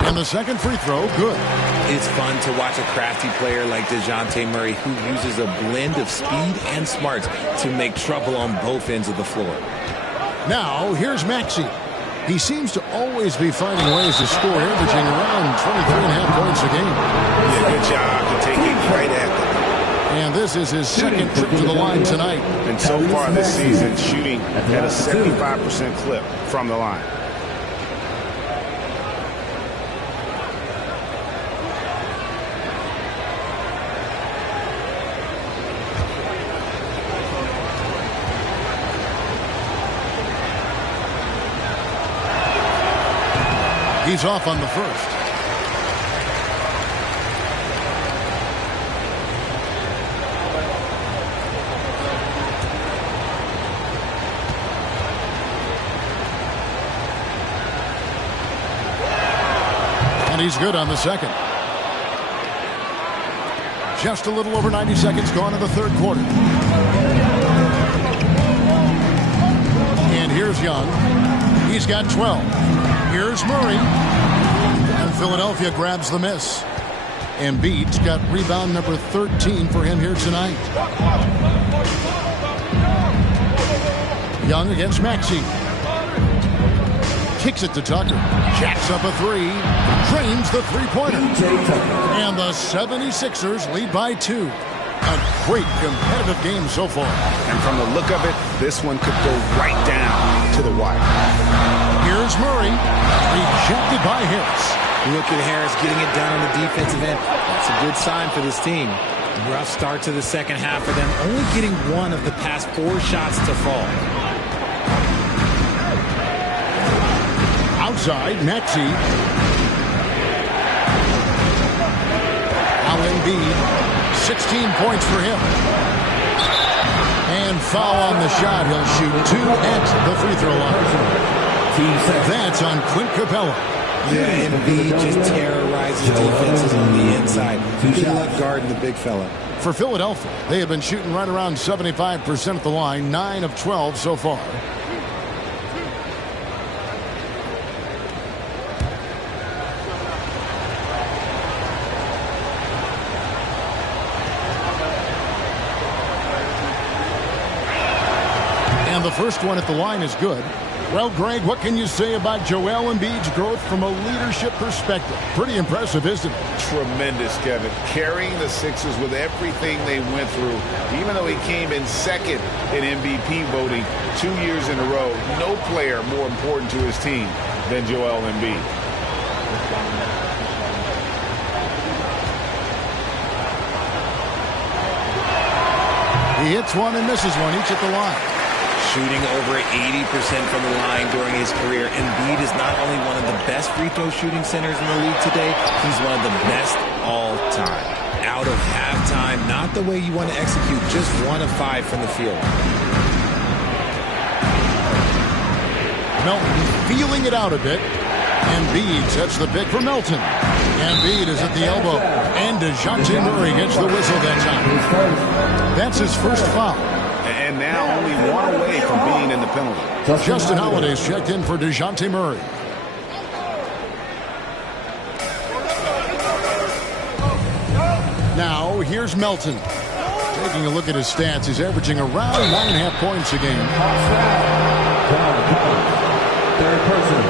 And the second free throw, good. It's fun to watch a crafty player like DeJounte Murray who uses a blend of speed and smarts to make trouble on both ends of the floor. Now, here's Maxey. He seems to always be finding ways to score, averaging around 23.5 points a game. Yeah, good job to take it right at them. And this is his second trip to the line tonight. And so far this season, shooting at a 75% clip from the line. He's off on the first. And he's good on the second. Just a little over 90 seconds gone in the third quarter. And here's Young. He's got 12. Here's Murray. And Philadelphia grabs the miss. Embiid's got rebound number 13 for him here tonight. Young against Maxey. Kicks it to Tucker. Jacks up a three. Drains the three-pointer. And the 76ers lead by 2. A great competitive game so far. And from the look of it, this one could go right down to the wire. Here's Murray. Rejected by Harris. Look at Harris getting it done on the defensive end. That's a good sign for this team. Rough start to the second half for them, only getting one of the past 4 shots to fall. Outside, Maxey. Now Embiid, 16 points for him. And foul on the shot. He'll shoot 2 at the free throw line. That's on Clint Capella. Yeah, Embiid just terrorizes defenses on the inside. Good luck guarding the big fella. For Philadelphia, they have been shooting right around 75% at the line, 9 of 12 so far. And the first one at the line is good. Well, Greg, what can you say about Joel Embiid's growth from a leadership perspective? Pretty impressive, isn't it? Tremendous, Kevin. Carrying the Sixers with everything they went through. Even though he came in second in MVP voting 2 years in a row, no player more important to his team than Joel Embiid. He hits one and misses one, each at the line. Shooting over 80% from the line during his career. Embiid is not only one of the best free throw shooting centers in the league today, he's one of the best all time. Out of halftime, not the way you want to execute, just 1 of 5 from the field. Melton feeling it out a bit. Embiid sets the pick for Melton. Embiid is at the elbow. And DeJounte Murray gets the whistle that time. That's his first foul. And now only 1 away from being in the penalty. Justin Holiday's checked in for DeJounte Murray. Now, here's Melton. Taking a look at his stats, he's averaging around 9.5 points a game. Third person.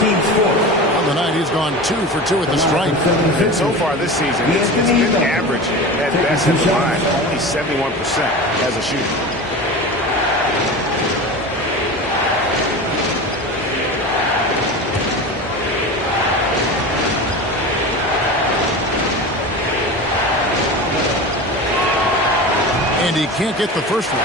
Team score. On the night, he's gone 2 for 2 at the stripe. And so far this season, it's been average at best at the line. Only 71% as a shooter. And he can't get the first one.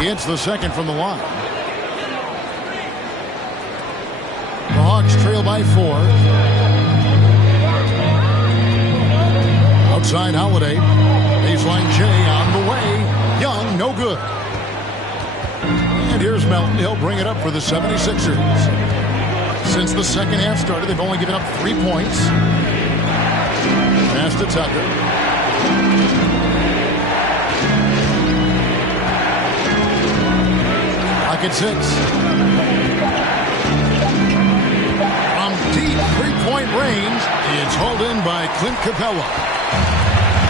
He hits the second from the line. The Hawks trail by 4. Outside Holiday. Baseline J on the way. Young, no good. And here's Melton. He'll bring it up for the 76ers. Since the second half started, they've only given up 3 points. Pass to Tucker. Pocket 6. From deep three-point range, it's hauled in by Clint Capella.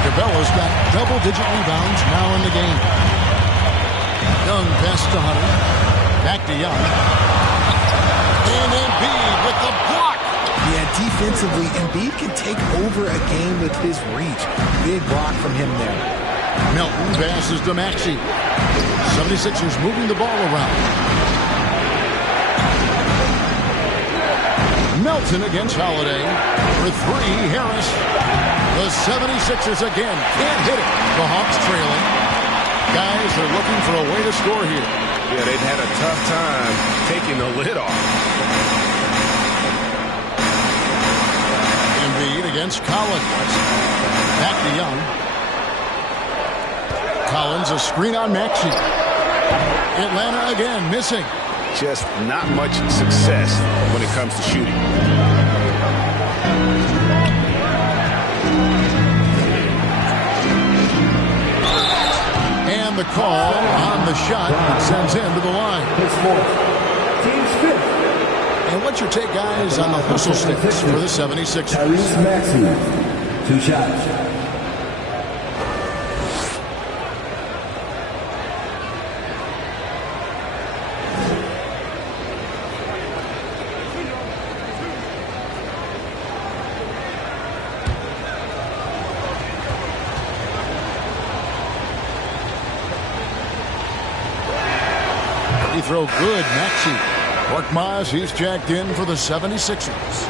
Capella's got double-digit rebounds now in the game. Young pass to Hunter. Back to Young. And Embiid with the block. Yeah, defensively, Embiid can take over a game with his reach. Big block from him there. Melton passes to Maxey. 76ers moving the ball around. Melton against Holiday. For 3, Harris. The 76ers again can't hit it. The Hawks trailing. Guys are looking for a way to score here. Yeah, they've had a tough time taking the lid off. Embiid against Collins. Back to Young. Collins, a screen on Maxey. Atlanta again missing. Just not much success when it comes to shooting. And the call on the shot that sends him to the line. Team's fifth. And what's your take, guys, on the hustle sticks for the 76ers? Tyrese Maxey, 2 shots. He throw good, Maxey. Korkmaz, he's jacked in for the 76ers.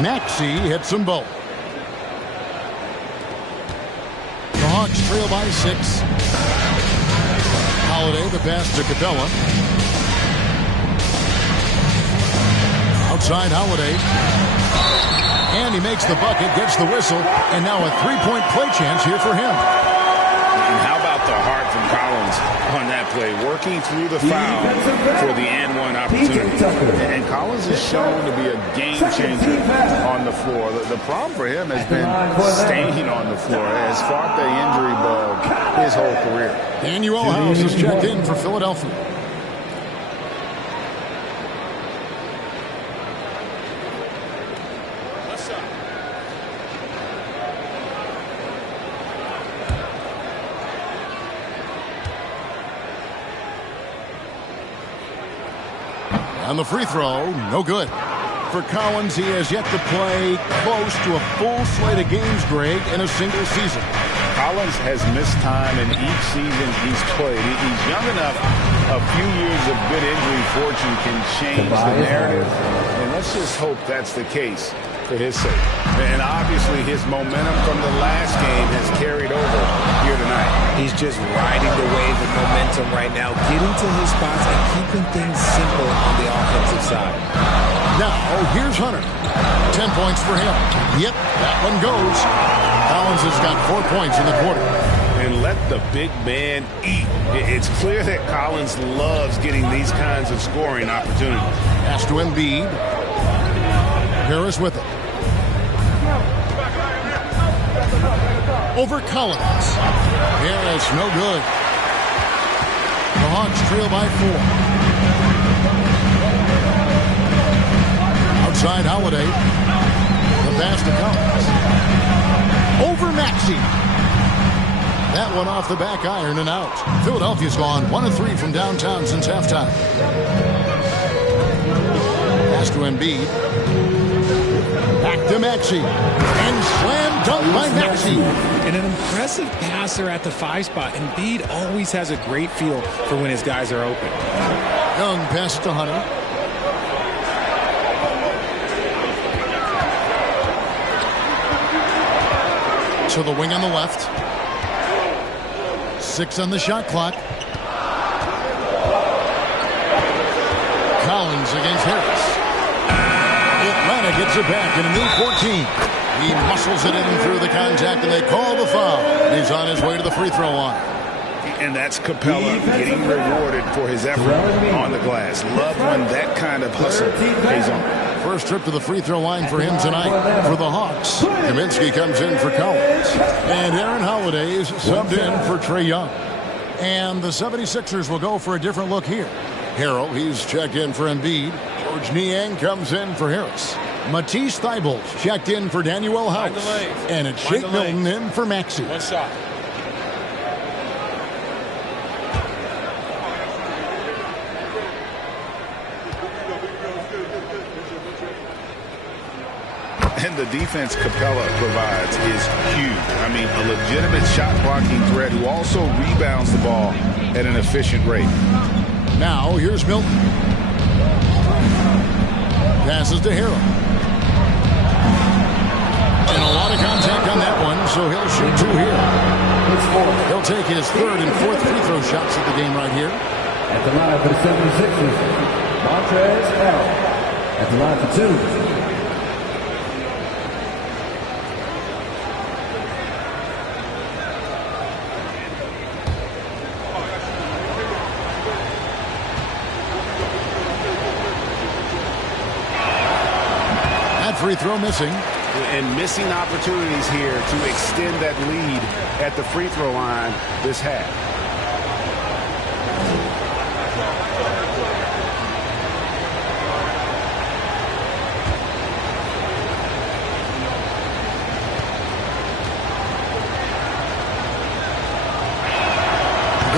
Maxey hits them both. The Hawks trail by 6. Holiday, the pass to Capella. Outside Holiday. And he makes the bucket, gets the whistle, and now a three-point play chance here for him. And how about the heart from Collins on that play, working through the foul for the and-one opportunity. And Collins is shown to be a game changer on the floor. The problem for him has been staying on the floor. Has fought the injury bug his whole career. Daniel House is checked in for Philadelphia. On the free throw, no good. For Collins, he has yet to play close to a full slate of games, Greg, in a single season. Collins has missed time in each season he's played. He's young enough. A few years of good injury fortune can change the narrative. And let's just hope that's the case for his sake. And obviously his momentum from the last game has carried over here tonight. He's just riding the wave of momentum right now, getting to his spots and keeping things simple on the offensive side. Now, here's Hunter. 10 points for him. Yep, that one goes. Collins has got 4 points in the quarter. And let the big man eat. It's clear that Collins loves getting these kinds of scoring opportunities. Pass to Embiid. Harris with it. Over Collins. Harris, no good. The Hawks trail by 4. Outside Holiday. The pass to Collins. Over Maxey. That one off the back iron and out. Philadelphia's gone 1 of 3 from downtown since halftime. Pass to Embiid. Back to Maxey. And slam dunk by Maxey. And an impressive passer at the 5 spot. Embiid always has a great feel for when his guys are open. Young pass to Hunter. To the wing on the left. 6 on the shot clock. Collins against Harris. Atlanta gets it back in a new 14. He muscles it in through the contact, and they call the foul. He's on his way to the free throw line. And that's Capella getting rewarded for his effort on the glass. Love when that kind of hustle pays on. First trip to the free throw line for him tonight for the Hawks. Kaminsky comes in for Collins. And Aaron Holiday's subbed in for Trae Young. And the 76ers will go for a different look here. Harrell, he's checked in for Embiid. George Niang comes in for Harris. Matisse Thybulle checked in for Daniel House. And it's Shake Milton in for Maxey. One shot. And the defense Capella provides is huge. I mean, a legitimate shot-blocking threat who also rebounds the ball at an efficient rate. Now, here's Milton. Passes to Harrell. And a lot of contact on that one, so he'll shoot 2 here. He'll take his 3rd and 4th free throw shots of the game right here. At the line for the 76ers, Montrez Harrell at the line for two. Free throw missing. And missing opportunities here to extend that lead at the free throw line this half.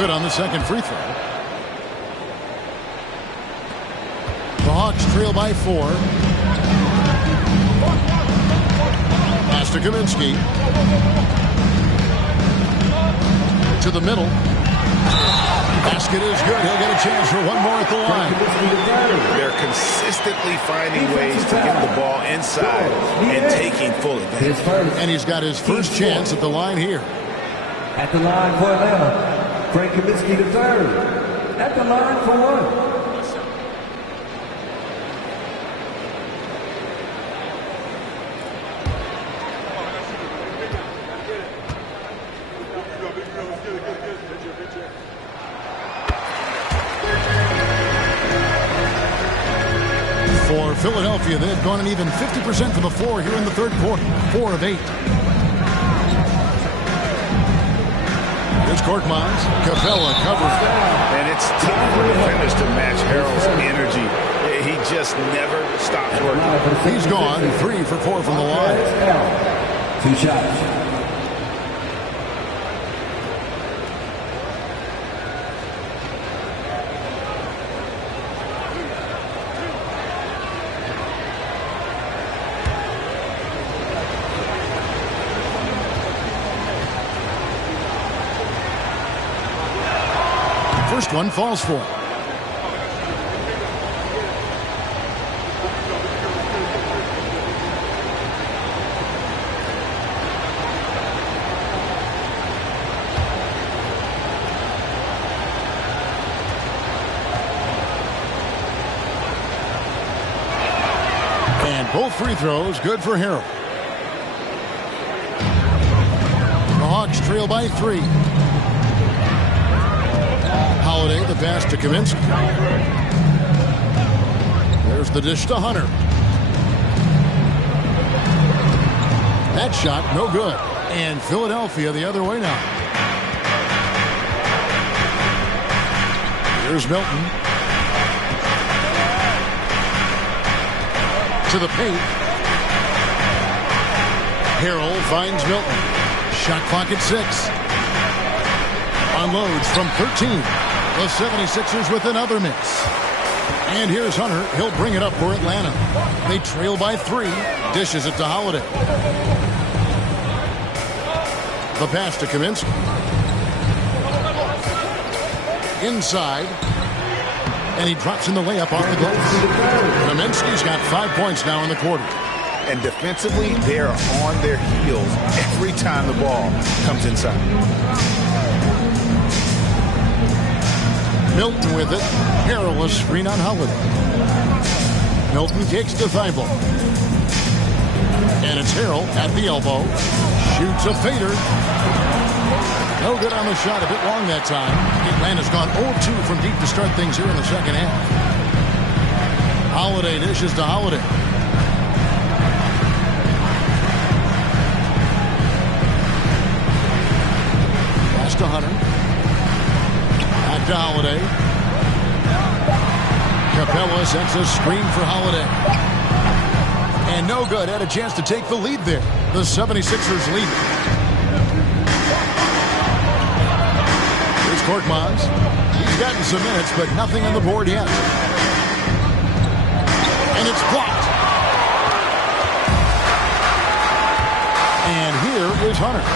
Good on the second free throw. The Hawks trail by 4. Pass to Kaminsky. To the middle. Basket is good. He'll get a chance for one more at the line. They're consistently finding ways to get the ball inside and taking full advantage. And he's got his first chance at the line here. At the line for Atlanta, Frank Kaminsky III. At the line for one. For Philadelphia, they've gone an even 50% from the floor here in the third quarter. 4 of 8. Here's Korkmaz. Capella covers. And it's tough for defenders to match Harrell's energy. He just never stops working. He's gone 3 for 4 from the line. 2 shots. First one falls for. And both free throws good for Harrell. The Hawks trail by 3. Holiday, the pass to Kaminsky. There's the dish to Hunter. That shot, no good. And Philadelphia the other way now. Here's Milton. To the paint. Harrell finds Milton. Shot clock at 6. Unloads from 13. The 76ers with another miss. And here's Hunter. He'll bring it up for Atlanta. They trail by 3. Dishes it to Holiday. The pass to Kaminsky. Inside. And he drops in the layup off the glass. Kaminsky's got 5 points now in the quarter. And defensively, they're on their heels every time the ball comes inside. Milton with it. Harrell a screen on Holiday. Milton takes to Thibault. And it's Harrell at the elbow. Shoots a fader. No good on the shot. A bit long that time. Atlanta's gone 0-2 from deep to start things here in the second half. Holiday dishes to Holiday. Pass to Hunter. To Holiday. Capella sets a screen for Holiday. And no good. Had a chance to take the lead there. The 76ers lead. Here's Korkmaz. He's gotten some minutes, but nothing on the board yet. And it's blocked. And here is Hunter.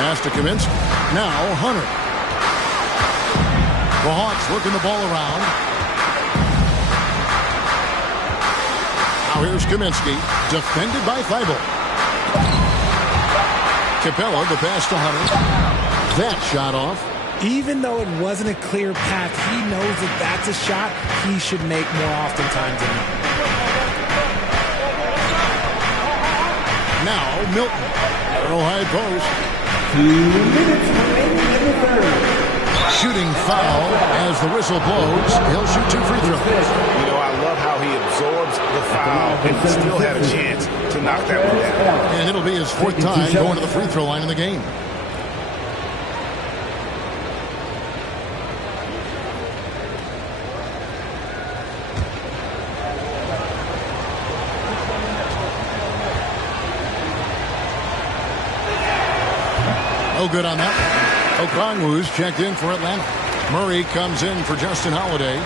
Pass to Kaminsky. Now Hunter. The Hawks working the ball around. Now here's Kaminsky, defended by Thibault. Capella, the pass to Hunter. That shot off. Even though it wasn't a clear path, he knows that that's a shot he should make more oftentimes than not. Now Milton, Arrow high post. 2 minutes remaining in the third. Shooting foul as the whistle blows. He'll shoot 2 free throws. You know, I love how he absorbs the foul and still had a chance to knock that one down. And it'll be his 4th time going to the free throw line in the game. No good on that. Okongwu's checked in for Atlanta. Murray comes in for Justin Holiday.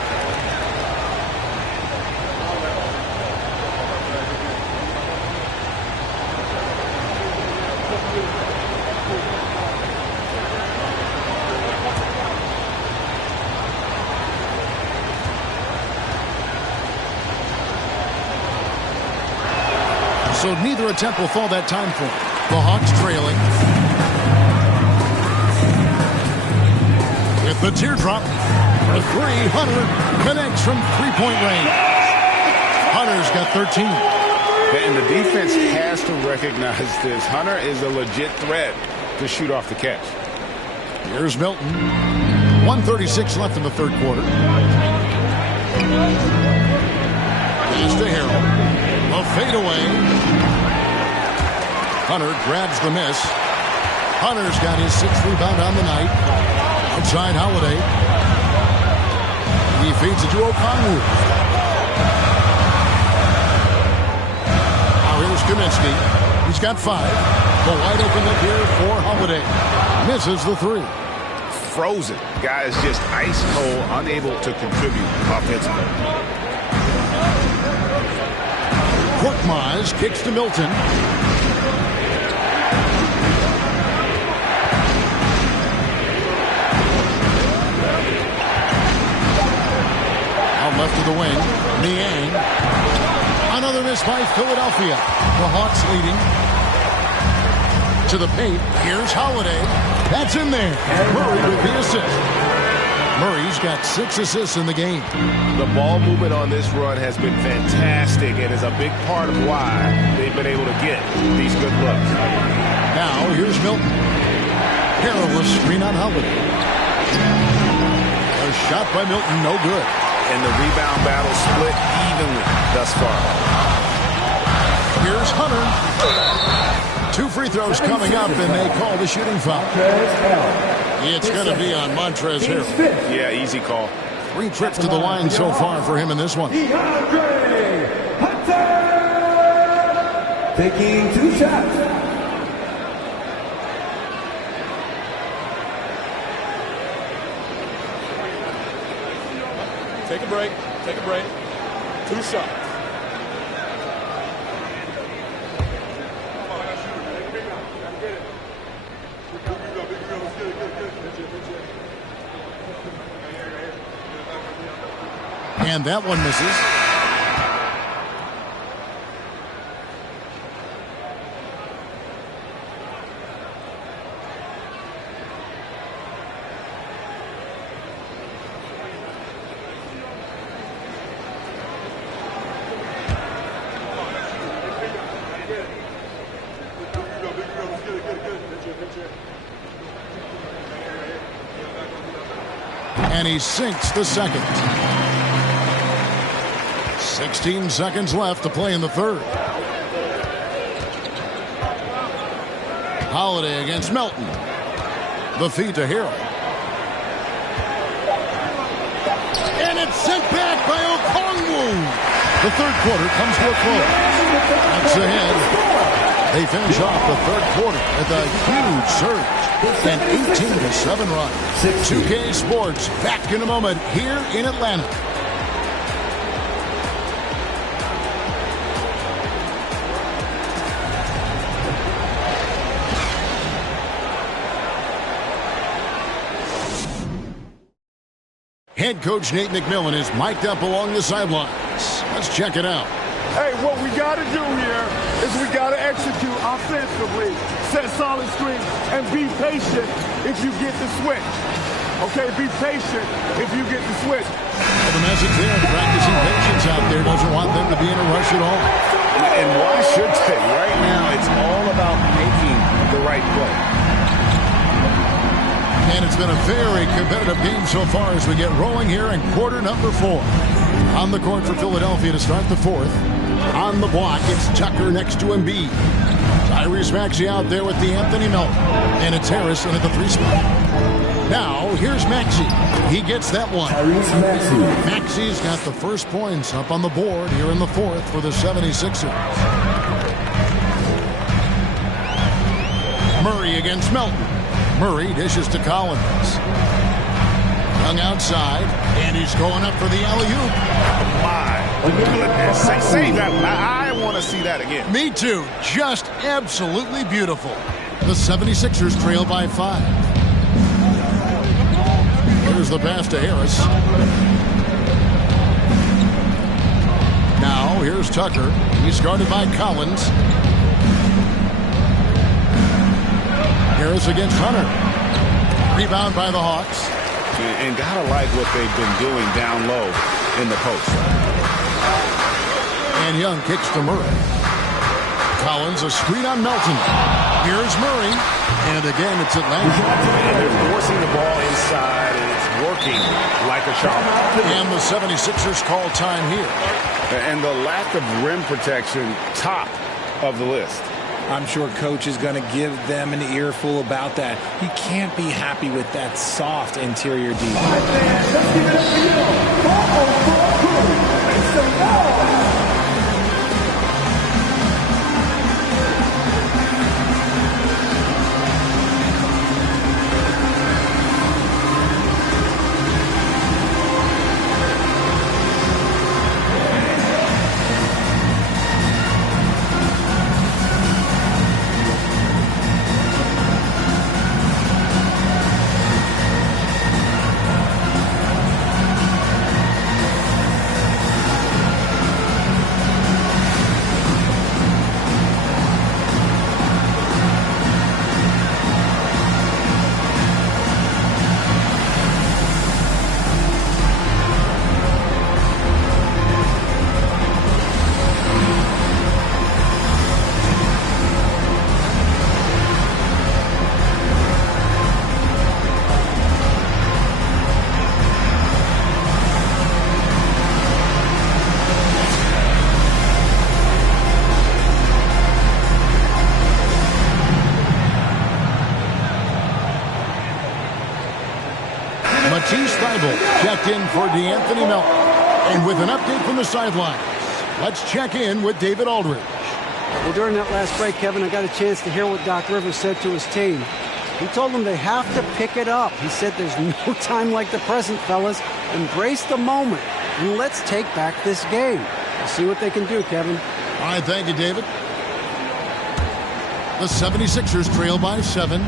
So neither attempt will fall that time for him. The Hawks trailing. With the teardrop, for 3, Hunter connects from three-point range. Hunter's got 13. And the defense has to recognize this. Hunter is a legit threat to shoot off the catch. Here's Milton. 1:36 left in the third quarter. Pass to Harrell. A fadeaway. Hunter grabs the miss. Hunter's got his 6th rebound on the night. Outside Holiday. He feeds it to Okongwu. Now here's Kaminsky. He's got 5. The wide open look here for Holiday. Misses the 3. Frozen. Guy is just ice cold, unable to contribute offensively. Korkmaz kicks to Milton. Out left of the wing, Niang. Another miss by Philadelphia. The Hawks leading. To the paint. Here's Holiday. That's in there. Murray with the assist. Murray's got 6 assists in the game. The ball movement on this run has been fantastic and is a big part of why they've been able to get these good looks. Now, here's Milton. Perilous screen on Holiday. A shot by Milton, no good. And the rebound battle split evenly thus far. Here's Hunter. 2 free throws coming up, and they call the shooting foul. It's going to be on Montrezl Harrell. Yeah, easy call. 3 trips to the line so far for him in this one. DeAndre Hunter taking 2 shots. Take a break. Take a break. 2 shots. And that one misses. And he sinks the second. 16 seconds left to play in the third. Holiday against Melton. The feed to Harrell. And it's sent back by Okongwu. The third quarter comes to a close. That's ahead. They finish off the third quarter with a huge surge. An 18-7 run. 2K Sports back in a moment here in Atlanta. Head coach Nate McMillan is mic'd up along the sidelines. Let's check it out. Hey, what we got to do here is we got to execute offensively, set solid screens, and be patient if you get the switch. Okay, be patient if you get the switch. Well, the message there, practicing patience out there, doesn't want them to be in a rush at all. And why should they? Right now, it's all about making the right play. And it's been a very competitive game so far as we get rolling here in quarter number 4. On the court for Philadelphia to start the 4th. On the block, it's Tucker next to Embiid. Tyrese Maxey out there with the Anthony Melton. And it's Harris in at the 3 spot. Now, here's Maxey. He gets that one. Maxey's got the first points up on the board here in the 4th for the 76ers. Murray against Melton. Murray dishes to Collins. Young outside, and he's going up for the alley-oop. My goodness. Save that. I want to see that again. Me too. Just absolutely beautiful. The 76ers trail by 5. Here's the pass to Harris. Now, here's Tucker. He's guarded by Collins. Harris against Hunter. Rebound by the Hawks. And gotta like what they've been doing down low in the post. And Young kicks to Murray. Collins, a screen on Melton. Here's Murray. And again, it's Atlanta. And they're forcing the ball inside, and it's working like a charm. And the 76ers call time here. And the lack of rim protection, top of the list. I'm sure coach is going to give them an earful about that. He can't be happy with that soft interior defense. Let's give it up for you. It's the ball. Matisse Thybulle checked in for DeAnthony Melton. And with an update from the sidelines, let's check in with David Aldridge. Well, during that last break, Kevin, I got a chance to hear what Doc Rivers said to his team. He told them they have to pick it up. He said there's no time like the present, fellas. Embrace the moment, and let's take back this game. We'll see what they can do, Kevin. All right, thank you, David. The 76ers trail by 7.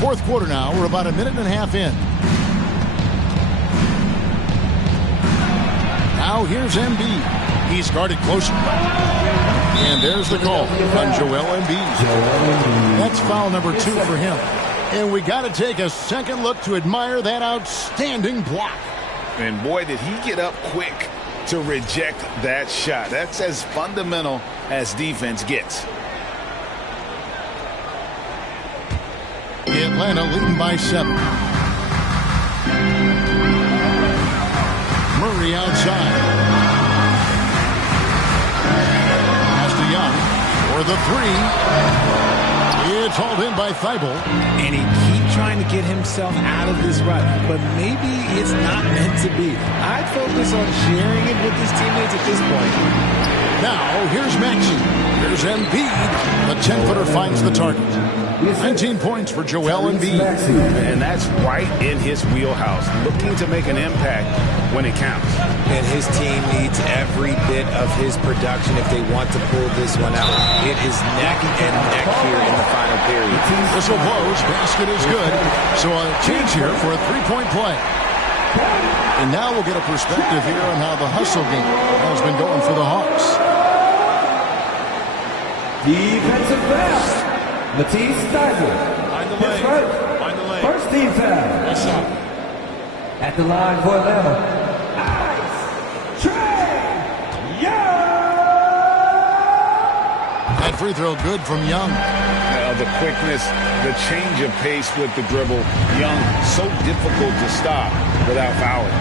Fourth quarter now. We're about a minute and a half in. Now here's Embiid. He's guarded closer. And there's the call on Joel Embiid. That's foul number 2 for him. And we got to take a second look to admire that outstanding block. And boy, did he get up quick to reject that shot. That's as fundamental as defense gets. Atlanta leading by 7. Murray outside. Pass to Young for the 3. It's hauled in by Thybulle. And he keeps trying to get himself out of this rut, but maybe it's not meant to be. I'd focus on sharing it with his teammates at this point. Now, here's Maxey. Here's Embiid. The 10-footer finds the target. 19 points for Joel Embiid. And that's right in his wheelhouse, looking to make an impact when it counts. And his team needs every bit of his production if they want to pull this one out. It is neck and neck here in the final period. Whistle blows. Basket is good. So a change here for a 3-point play. And now we'll get a perspective here on how the hustle game has been going for the Hawks. Defensive foul. Matisse Thybulle. Find the His lane. first. Find the lane. First team foul. Nice shot. At the line for Atlanta, Ice Trae Young. That free throw good from Young. The quickness, the change of pace with the dribble. Young, so difficult to stop without fouling.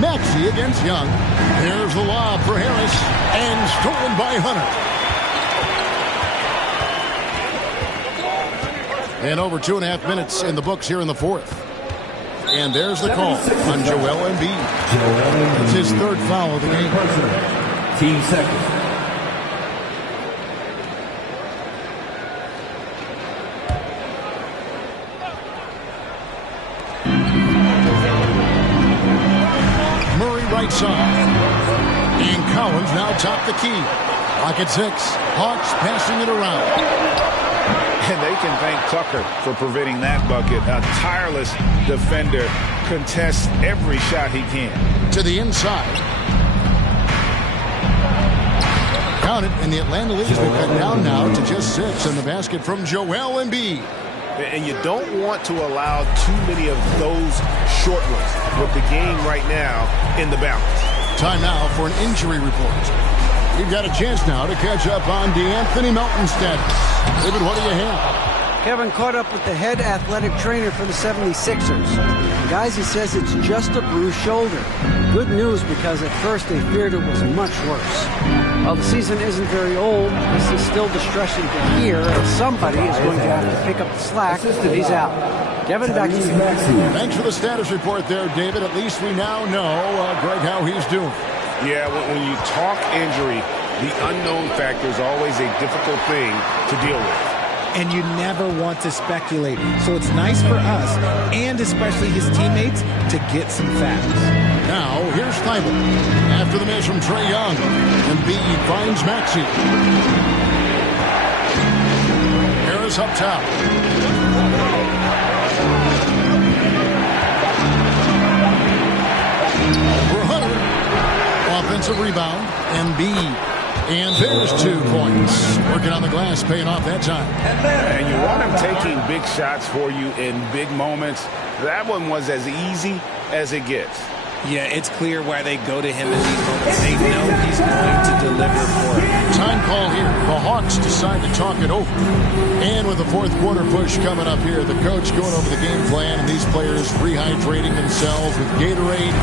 Maxey against Young. There's the lob for Harris. And stolen by Hunter. And over 2.5 minutes in the books here in the fourth. And there's the call on Joel Embiid. It's his third foul of the game. Team second. Murray right side. And Collins now top the key. Lock at 6. Hawks passing it around. And they can thank Tucker for preventing that bucket. A tireless defender contests every shot he can. To the inside. Count it, and the Atlanta Leafs will cut down now to just 6 in the basket from Joel Embiid. And you don't want to allow too many of those short ones with the game right now in the balance. Time now for an injury report. We've got a chance now to catch up on DeAnthony Melton's status. David, what do you have? Kevin caught up with the head athletic trainer for the 76ers. Guys, he says it's just a bruised shoulder. Good news, because at first they feared it was much worse. While the season isn't very old, this is still distressing to hear, and somebody is going to have to pick up the slack if he's out. Kevin, back to you. Thanks for the status report there, David. At least we now know, Greg, how he's doing. Yeah, when you talk injury, the unknown factor is always a difficult thing to deal with. And you never want to speculate. So it's nice for us, and especially his teammates, to get some facts. Now, here's Thybulle. After the miss from Trae Young. Embiid finds Maxey. Harris up top. For Hunter. Offensive rebound. Embiid. And there's 2 points. Working on the glass, paying off that time. And you want him taking big shots for you in big moments. That one was as easy as it gets. Yeah, it's clear why they go to him in these moments. They know he's going to deliver for them. Time call here. The Hawks decide to talk it over. And with the fourth quarter push coming up here, the coach going over the game plan, and these players rehydrating themselves with Gatorade,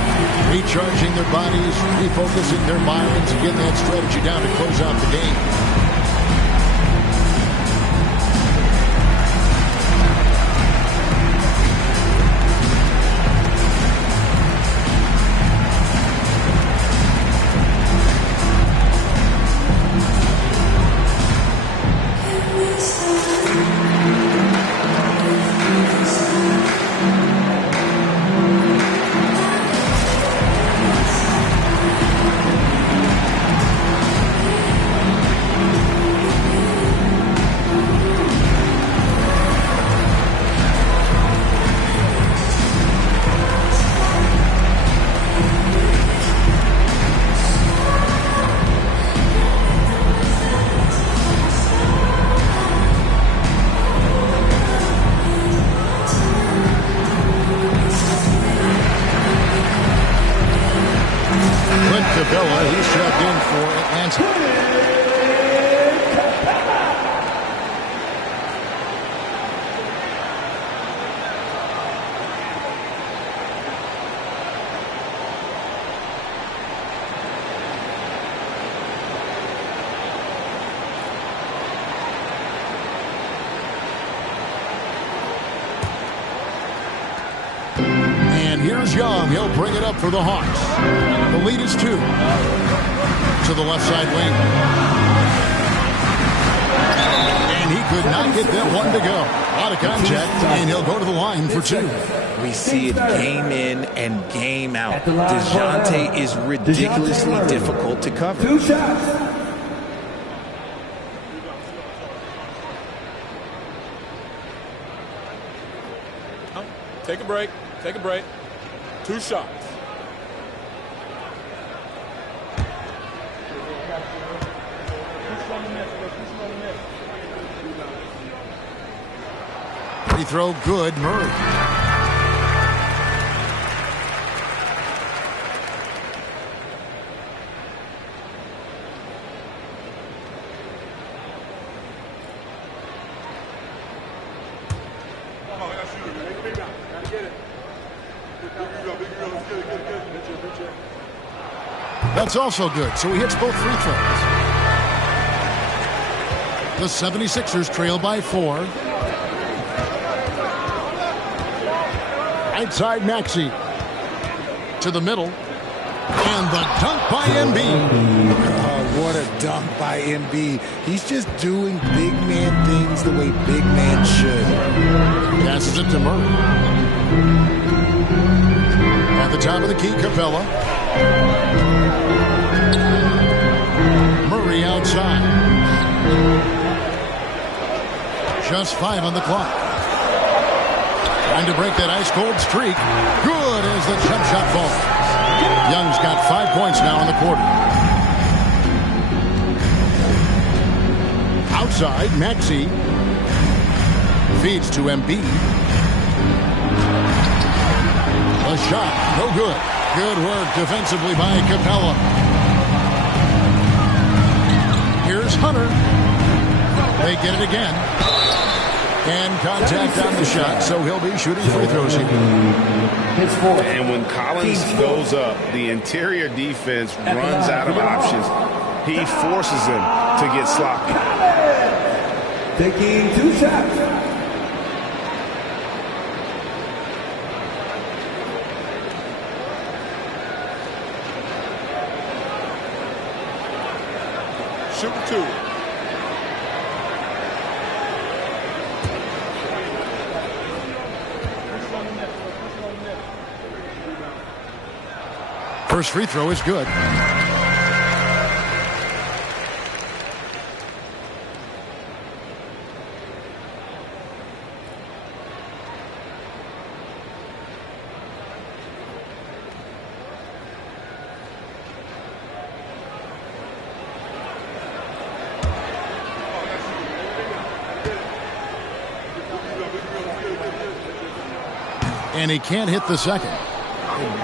recharging their bodies, refocusing their minds, and getting that strategy down to close out the game. He's checked in for Atlanta. And here's Young. He'll bring it up for the Hawks. The lead is 2. To the left side wing. And he could not get that one to go. Out of contact, and he'll go to the line for 2. We see it game in and game out. DeJounte is ridiculously difficult to cover. 2 shots. Take a break. Take a break. 2 shots. Free throw good, Murray. That's also good, so he hits both free throws. The 76ers trail by 4. Outside Maxey. To the middle. And the dunk by Embiid. Oh, what a dunk by Embiid. He's just doing big man things the way big man should. Passes it to Murray. At the top of the key, Capella. Murray outside. Just 5 on the clock. Trying to break that ice-cold streak. Good as the jump shot falls. Young's got 5 points now in the quarter. Outside, Maxey. Feeds to Embiid. A shot, no good. Good work defensively by Capella. Here's Hunter. They get it again. And contact on the shot, so he'll be shooting free throws here. And when Collins goes up, the interior defense runs out of options. He forces them to get sloppy. Taking 2 shots. Shoot 2. First free throw is good. And he can't hit the second.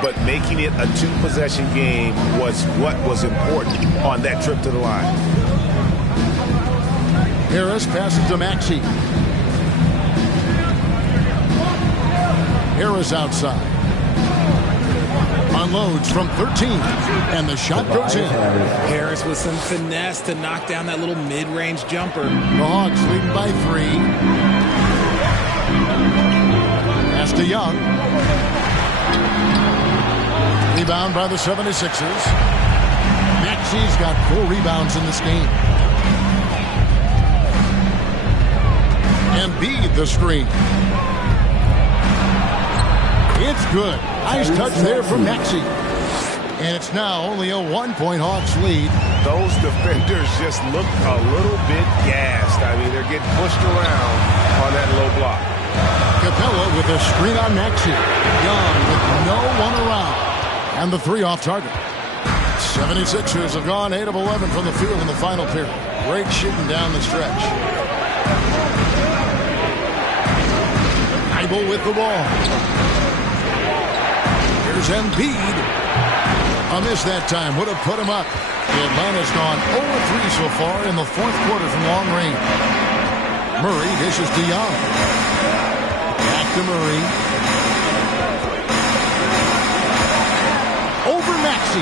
But making it a 2-possession game was what was important on that trip to the line. Harris passes to Maxey. Harris outside. Unloads from 13. And the shot goes in. Harris with some finesse to knock down that little mid-range jumper. The Hawks leading by 3. Pass to Young. Rebound by the 76ers. Maxey's got 4 rebounds in this game. Embiid the screen. It's good. Nice touch there from Maxey. And it's now only a 1-point Hawks lead. Those defenders just look a little bit gassed. I mean, they're getting pushed around on that low block. Capella with a screen on Maxey. Young with no one around. And the 3 off target. 76ers have gone 8 of 11 from the field in the final period. Great shooting down the stretch. Heibel with the ball. Here's Embiid. A miss that time would have put him up. Atlanta's gone 0-3 so far in the 4th quarter from long range. Murray dishes to Young. Back to Murray. Over Maxey.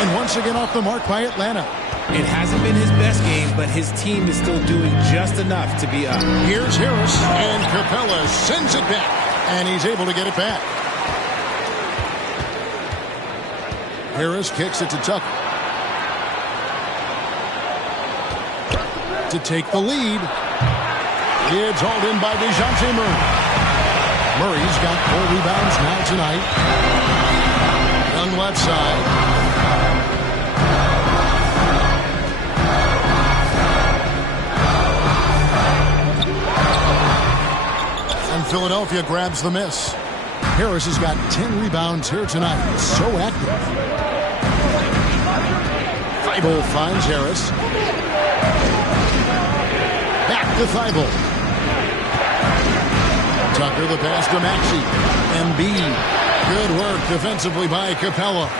And once again off the mark by Atlanta. It hasn't been his best game, but his team is still doing just enough to be up. Here's Harris, and Capella sends it back, and he's able to get it back. Harris kicks it to Tucker. To take the lead. It's hauled in by DeJounte Murray. Murray's got 4 rebounds now tonight. Young left side. And Philadelphia grabs the miss. Harris has got 10 rebounds here tonight. So active. Thibault finds Harris. Back to Thibault. Tucker the pass to Maxey. Embiid. Good work defensively by Capella.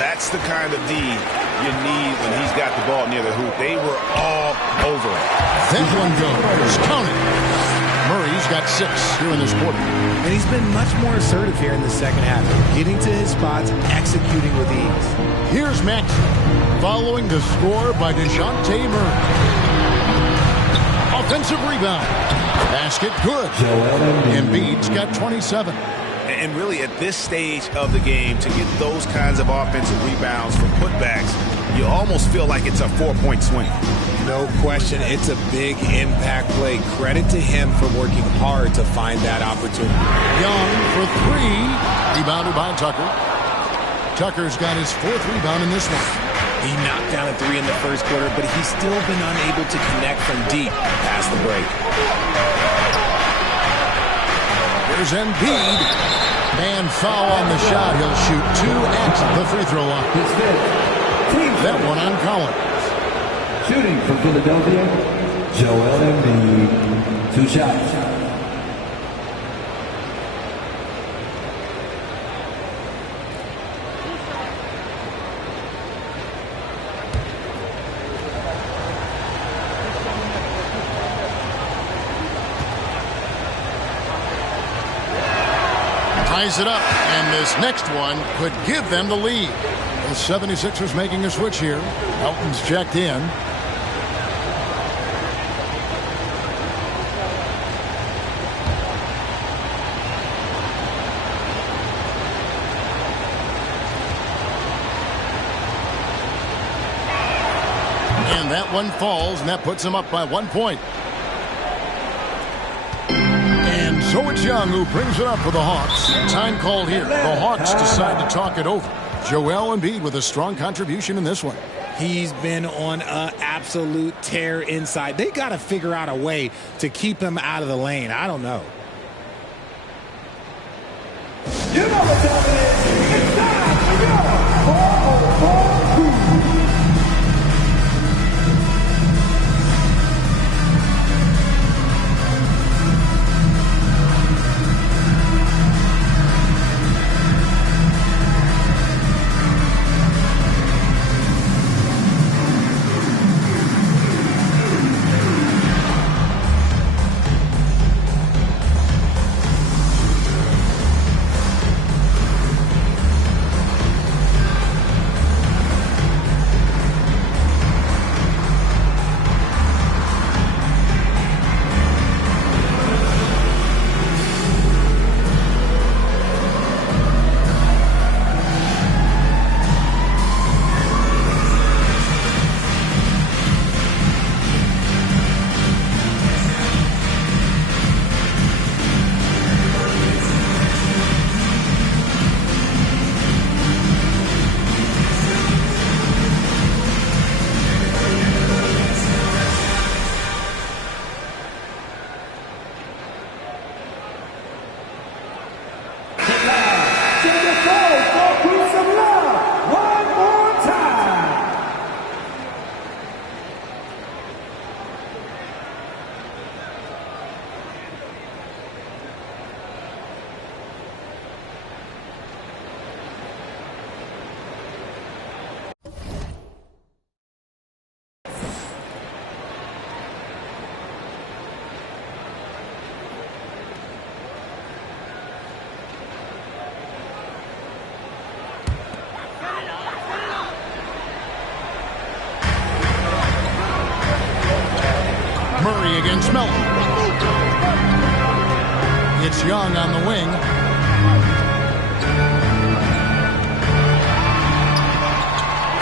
That's the kind of D you need when he's got the ball near the hoop. They were all over it. That one goes. Count it. Murray's got 6 here in this quarter. And he's been much more assertive here in the second half, getting to his spots, executing with ease. Here's Maxey, following the score by DeJounte Murray. Offensive rebound. Basket good. Embiid's got 27. And really, at this stage of the game, to get those kinds of offensive rebounds from putbacks, you almost feel like it's a 4-point swing. No question, it's a big impact play. Credit to him for working hard to find that opportunity. Young for 3. Rebounded by Tucker. Tucker's got his 4th rebound in this one. He knocked down a 3 in the first quarter, but he's still been unable to connect from deep past the break. There's Embiid. Man foul on the shot. He'll shoot 2 at the free throw line. That one on Collins. Shooting for Philadelphia, Joel Embiid. 2 shots. Ties it up, and this next one could give them the lead. The 76ers making a switch here. Elton's checked in. And that one falls, and that puts him up by 1 point. So it's Young who brings it up for the Hawks. Time called here. The Hawks decide to talk it over. Joel Embiid with a strong contribution in this one. He's been on an absolute tear inside. They got to figure out a way to keep him out of the lane. I don't know. You know what time it is. It's time for your 404 crew. Murray against Melton. It's Young on the wing.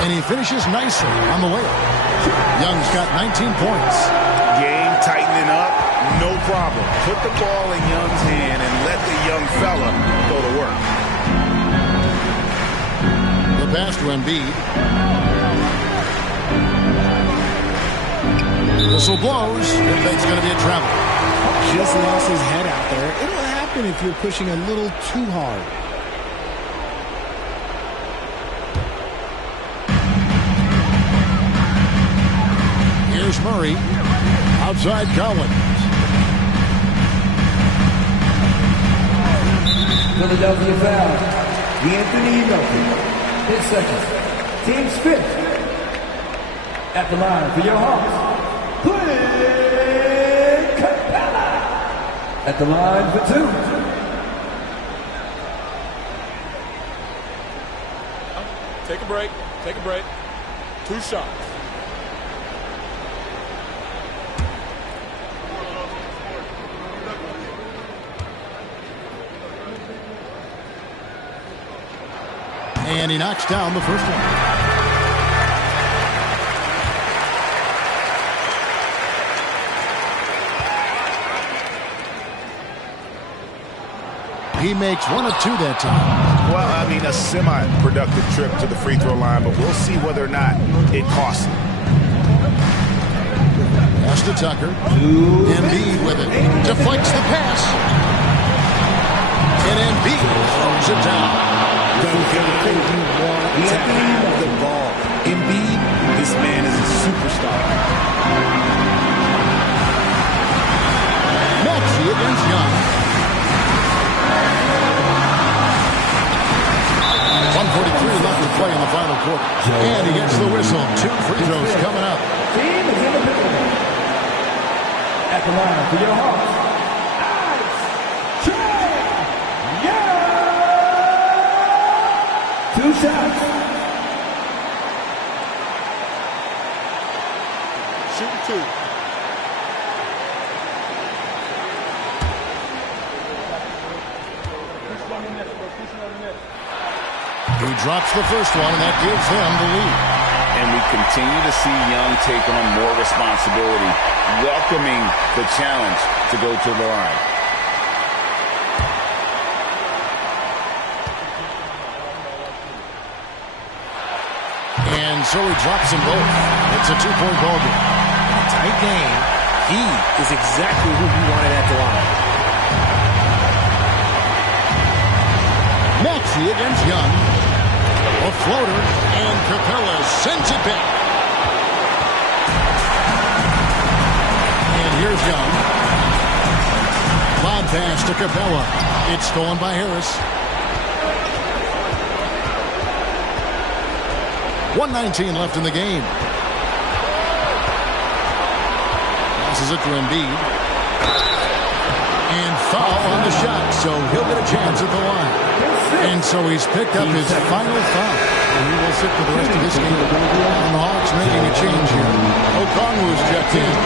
And he finishes nicely on the way. Young's got 19 points. Game tightening up, no problem. Put the ball in Young's hand and let the young fella go to work. The pass to Embiid. Whistle blows. That's going to be a travel. Just lost his head out there. It'll happen. happen if you're pushing a little too hard. Here's Murray. Outside Collins. Philadelphia foul. D'Anthony Melton. His second. Team's fifth. At the line for your Hawks, Clint Capella. At the line for two. Take a break. Take a break. 2 shots. And he knocks down the first one. He makes 1 of 2 that time. Well, I mean, a semi-productive trip to the free throw line, but we'll see whether or not it costs him. Pass to Tucker. Embiid with it. Deflects the pass. And Embiid throws it down. Don't get it. You want to have the ball. Embiid, this man is a superstar. Maxey against Young. 1:43 left to play in the final quarter. And he gets the whistle. 2 free throws coming up. Team is in the middle. At the line for your Hawks, Trae Young. 2 shots. Shooting 2. He drops the first one, and that gives them the lead. And we continue to see Young take on more responsibility, welcoming the challenge to go to the line. And so he drops them both. It's a 2-point ball game. In a tight game, he is exactly who you wanted at the line. Maxey against Young. A floater, and Capella sends it back. And here's Young. Lob pass to Capella. It's stolen by Harris. 1:19 left in the game. Passes it to Embiid. And foul on the shot, so he'll get a chance at the line. And so he's picked up his final foul. And he will sit for the rest of this game. And the Hawks making a change here. Okongwu's checked in.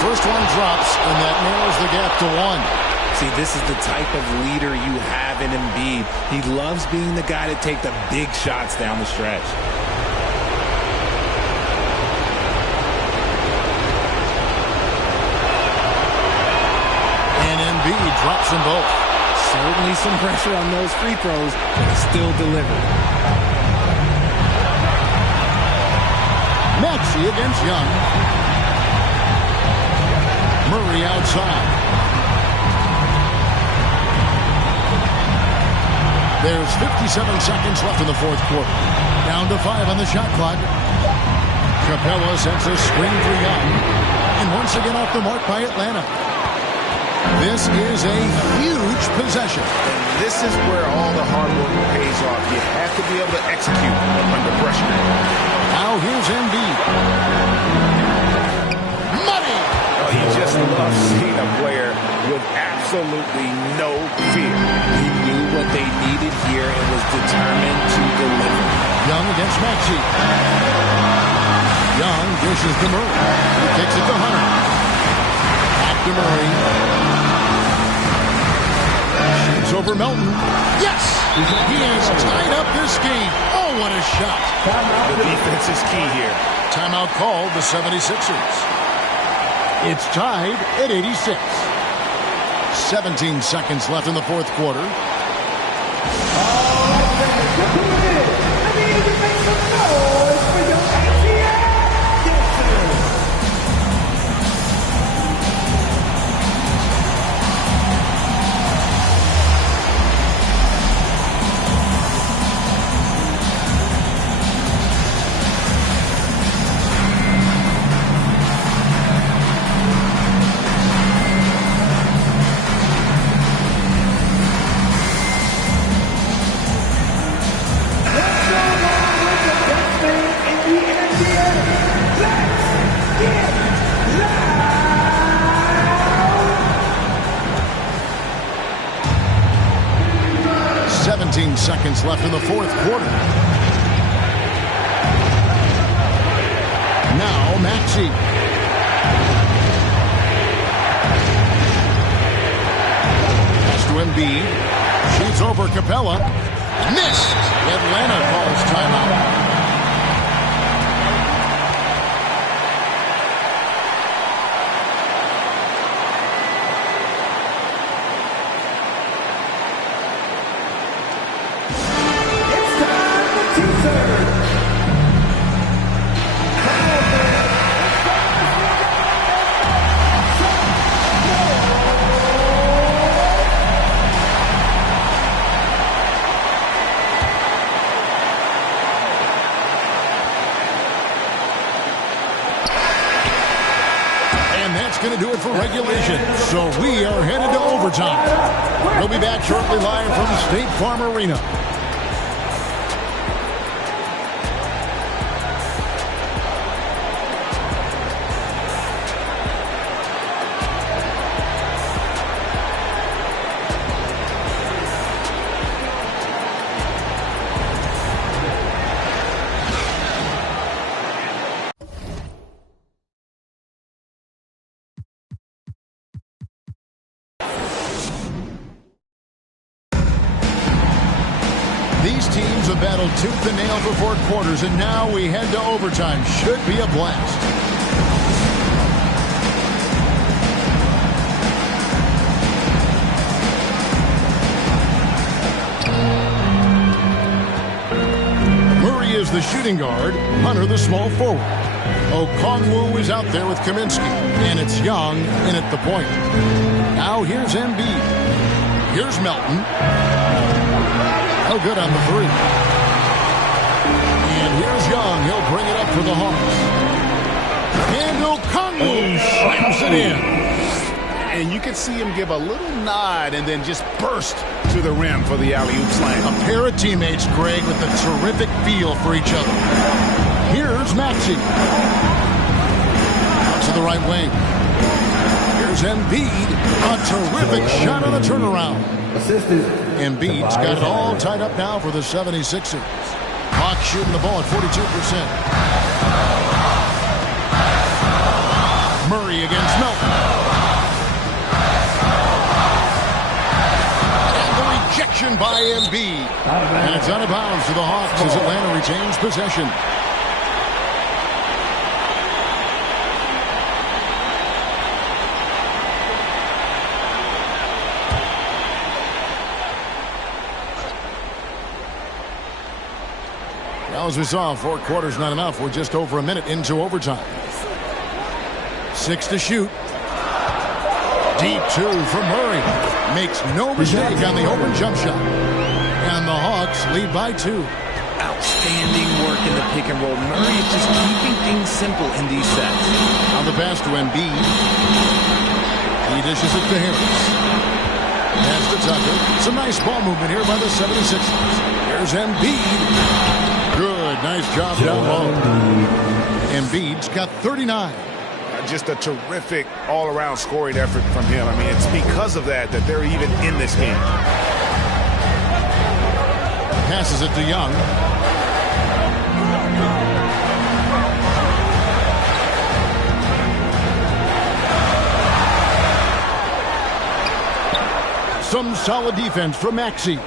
First one drops, and that narrows the gap to 1. See, this is the type of leader you have in Embiid. He loves being the guy to take the big shots down the stretch. And Embiid drops them both. Certainly some pressure on those free throws, but he still delivered. Maxey against Young. Murray outside. There's 57 seconds left in the fourth quarter. Down to 5 on the shot clock. Capella sends a screen for Young. And once again off the mark by Atlanta. This is a huge possession. And this is where all the hard work pays off. You have to be able to execute under pressure. Now here's Embiid. Money! Oh, you just love seeing a player with absolutely no fear. He knew what they needed here and was determined to deliver. Young against Maxey. Young dishes to Murray. He takes it to Hunter. Back to Murray. Shoots over Melton. Yes! He has tied up this game. Oh, what a shot. The defense is key here. Timeout called the 76ers. It's tied at 86. 17 seconds left in the fourth quarter. Seconds left in the fourth quarter. Now Maxey. Pass to Embiid. Shoots over Capella. Missed. Atlanta calls timeout. Going to do it for regulation. So we are headed to overtime. We'll be back shortly live from State Farm Arena. These teams have battled tooth and nail for 4 quarters, and now we head to overtime. Should be a blast. Murray is the shooting guard, Hunter the small forward. Okongwu is out there with Kaminsky, and it's Young in at the point. Now here's Embiid. Here's Melton. Oh, good on the three. And here's Young. He'll bring it up for the Hawks. And Okongwu slams it in. And you can see him give a little nod and then just burst to the rim for the alley-oop slam. A pair of teammates, Greg, with a terrific feel for each other. Here's Maxey. Out to the right wing. Here's Embiid. A terrific shot on the turnaround. Embiid's got it all tied up now for the 76ers. Hawks shooting the ball at 42%. Murray against Melton. And the rejection by Embiid. And it's out of bounds for the Hawks as Atlanta retains possession. Well, as we saw, 4 quarters not enough. We're just over a minute into overtime. 6 to shoot. Deep 2 from Murray. Makes no mistake on the open jump shot. And the Hawks lead by 2. Outstanding work in the pick and roll. Murray is just keeping things simple in these sets. On the pass to Embiid. He dishes it to Harris. Pass to Tucker. Some nice ball movement here by the 76ers. Here's Embiid. Good. Nice job down low. Embiid's got 39. Just a terrific all-around scoring effort from him. I mean, it's because of that they're even in this game. Passes it to Young. Some solid defense from Maxey.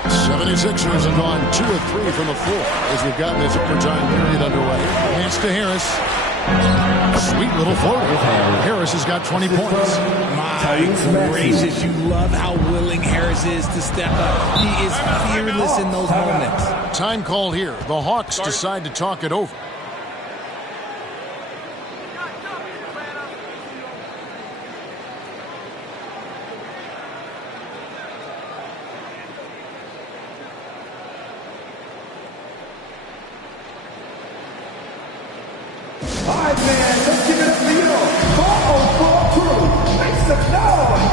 76ers have gone 2 of 3 from the floor as we've gotten this overtime period underway. Pass to Harris. Sweet little floater. Harris has got 20 points. My gracious, you love how willing Harris is to step up. He is fearless in those moments. Time call here. The Hawks decide to talk it over. All right, man, let's give it up for you. 404 crew. Make some noise.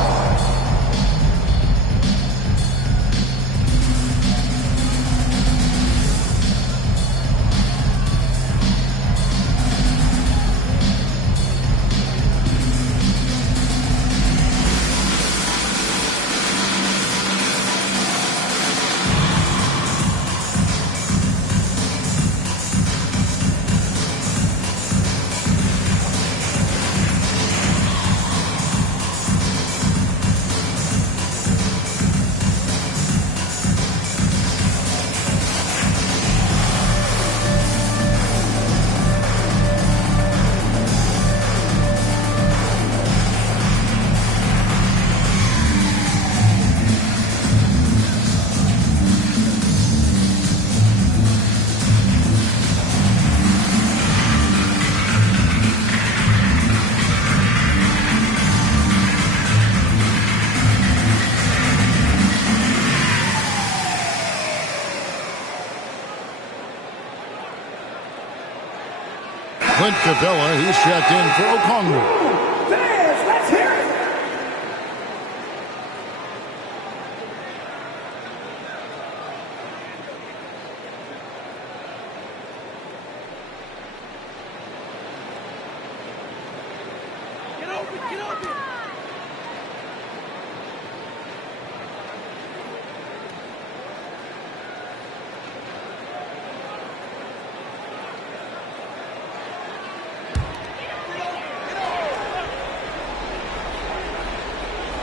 Clint Capella, he's checked in for Okongwu. Fans, let's hear it.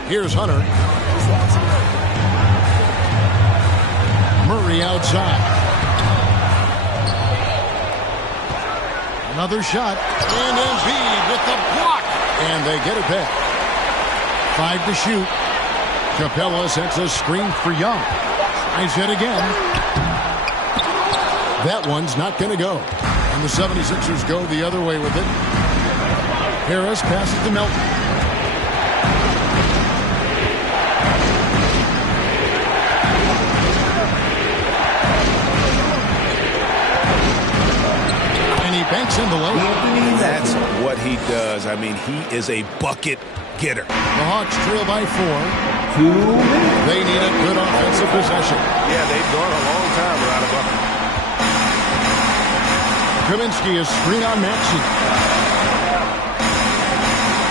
Here's Hunter. Murray outside. Another shot. And Embiid with the block. And they get it back. 5 to shoot. Capella sets a screen for Young. Nice hit again. That one's not going to go. And the 76ers go the other way with it. Harris passes to Melton. Banks in the low. That's what he does. I mean, he is a bucket getter. The Hawks trail by 4. They need a good offensive possession. Yeah, they've gone a long time without a bucket. Kaminsky is screen on Maxey.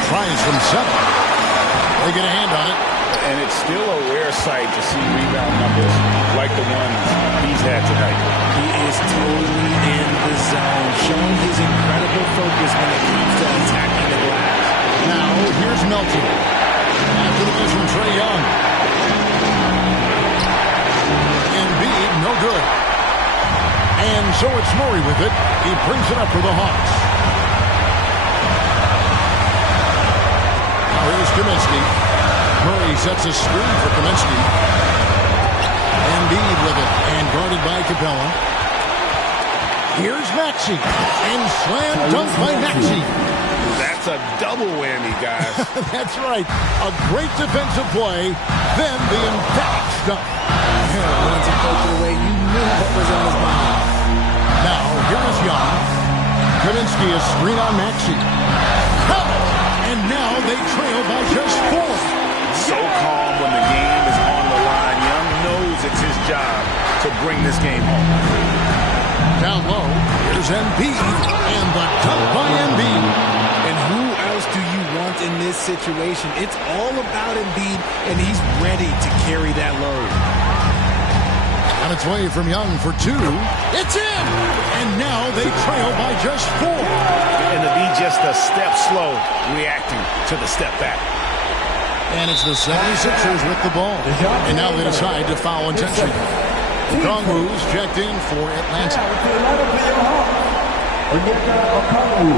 Tries from 7. They get a hand on it. And it's still a rare sight to see rebound numbers like the ones he's had tonight. He is totally in the zone, showing his incredible focus when it comes to attacking the glass. Now, here's Melton. After the miss from Trae Young. Embiid, no good. And so it's Murray with it. He brings it up for the Hawks. Now here's Kaminsky. Murray sets a screen for Kaminsky. Embiid with it, and guarded by Capella. Here's Maxey, and slam dunk by Maxey. That's a double whammy, guys. That's right. A great defensive play, then the emphatic stuff. Once he poked it away, you knew what was on his mind. Now, here is Young. Kaminsky is screen on Maxey. And now they trail by just 4. So calm when the game is on the line. Young knows it's his job to bring this game home. Down low, here's Embiid, and the dunk by Embiid. And who else do you want in this situation? It's all about Embiid, and he's ready to carry that load. On its way from Young for 2. It's in! And now they trail by just 4. And to be just a step slow reacting to the step back. And it's the 76ers with the ball. And now they decide to foul intentionally. Okongwu's checked in for Atlanta. Onyeka Okongwu.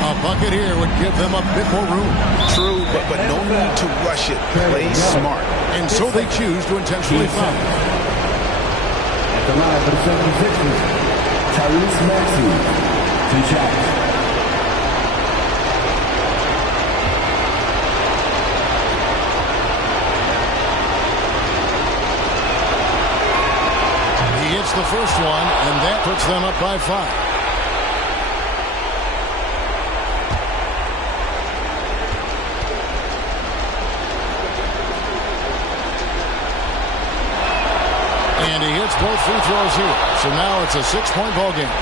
A bucket here would give them a bit more room. True, but no need to rush it. Play smart. And so they choose to intentionally foul. At the line for the 76ers, Tyrese Maxey. 2 shots. He hits the first one, and that puts them up by 5. And he hits both free throws here. So now it's a 6-point ball game.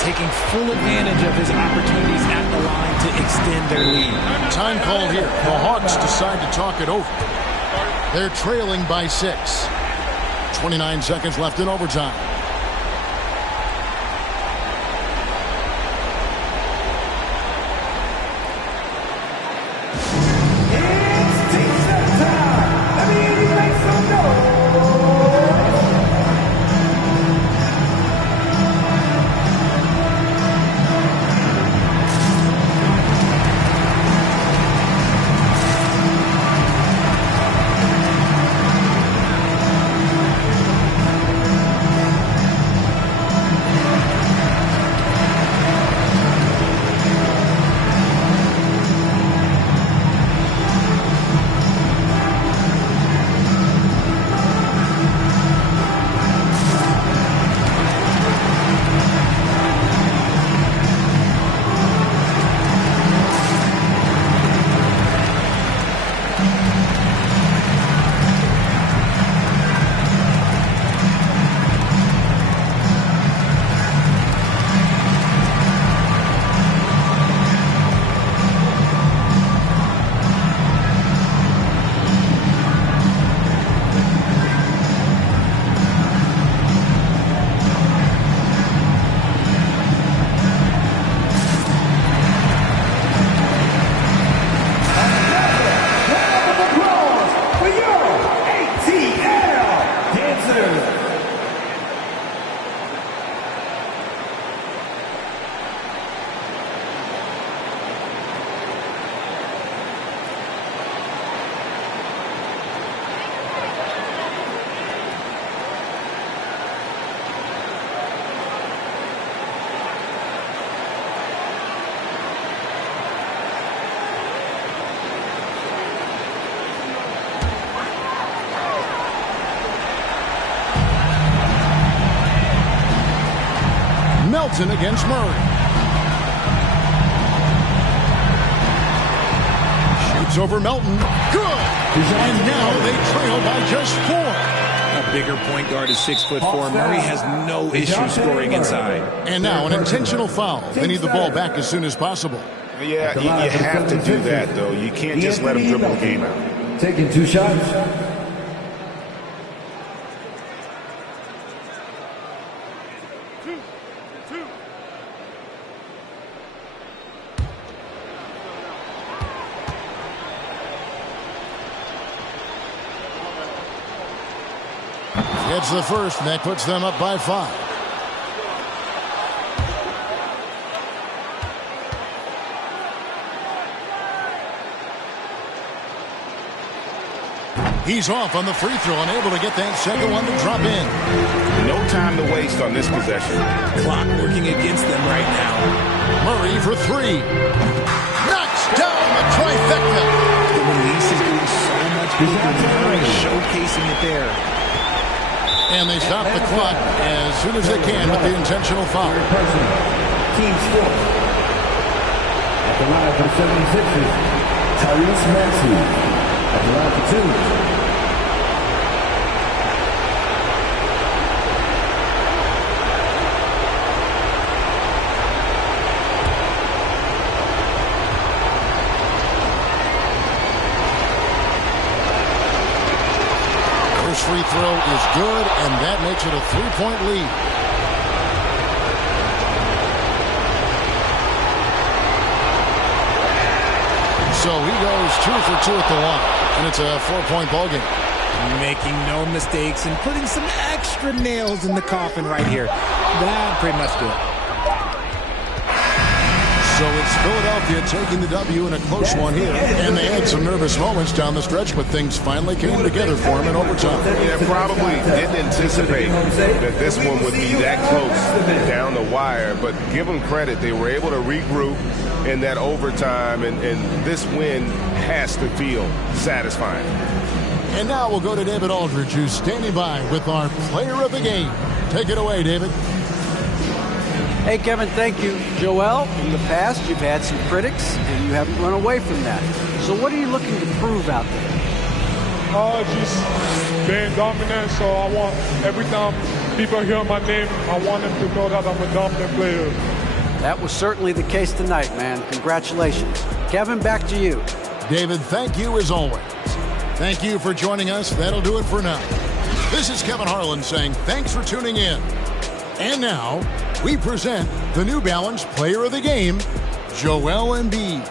Taking full advantage of his opportunities at the line to extend their lead. Time called here. The Hawks decide to talk it over. They're trailing by 6. 29 seconds left in overtime. Melton against Murray. Shoots over Melton. Good! And now they trail by just 4. A bigger point guard is 6'4". Murray has no issue scoring inside. And now an intentional foul. They need the ball back as soon as possible. Yeah, you have to do that, though. You can't just let him dribble the game out. Taking 2 shots. Gets the first, and that puts them up by 5. He's off on the free throw, unable to get that second one to drop in. No time to waste on this possession. Clock working against them right now. Murray for 3. Knocks down the trifecta. The release is doing so much good. Murray showcasing it there. And they stop the clock as soon as they can with the intentional foul. Team's fourth. At the line for the 76ers, Tyrese Maxey. At the line for 2. Free throw is good, and that makes it a 3-point lead. So he goes 2 for 2 at the line, and it's a 4-point ball game. Making no mistakes and putting some extra nails in the coffin right here. That pretty much do it. So it's Philadelphia taking the W in a close one here. And they had some nervous moments down the stretch, but things finally came together for them in overtime. Yeah, probably didn't anticipate that this one would be that close down the wire, but give them credit. They were able to regroup in that overtime, and this win has to feel satisfying. And now we'll go to David Aldridge, who's standing by with our player of the game. Take it away, David. Hey, Kevin, thank you. Joel, in the past, you've had some critics, and you haven't run away from that. So what are you looking to prove out there? Just being dominant, so I want, every time people hear my name, I want them to know that I'm a dominant player. That was certainly the case tonight, man. Congratulations. Kevin, back to you. David, thank you as always. Thank you for joining us. That'll do it for now. This is Kevin Harlan saying thanks for tuning in. And now, we present the New Balance Player of the Game, Joel Embiid.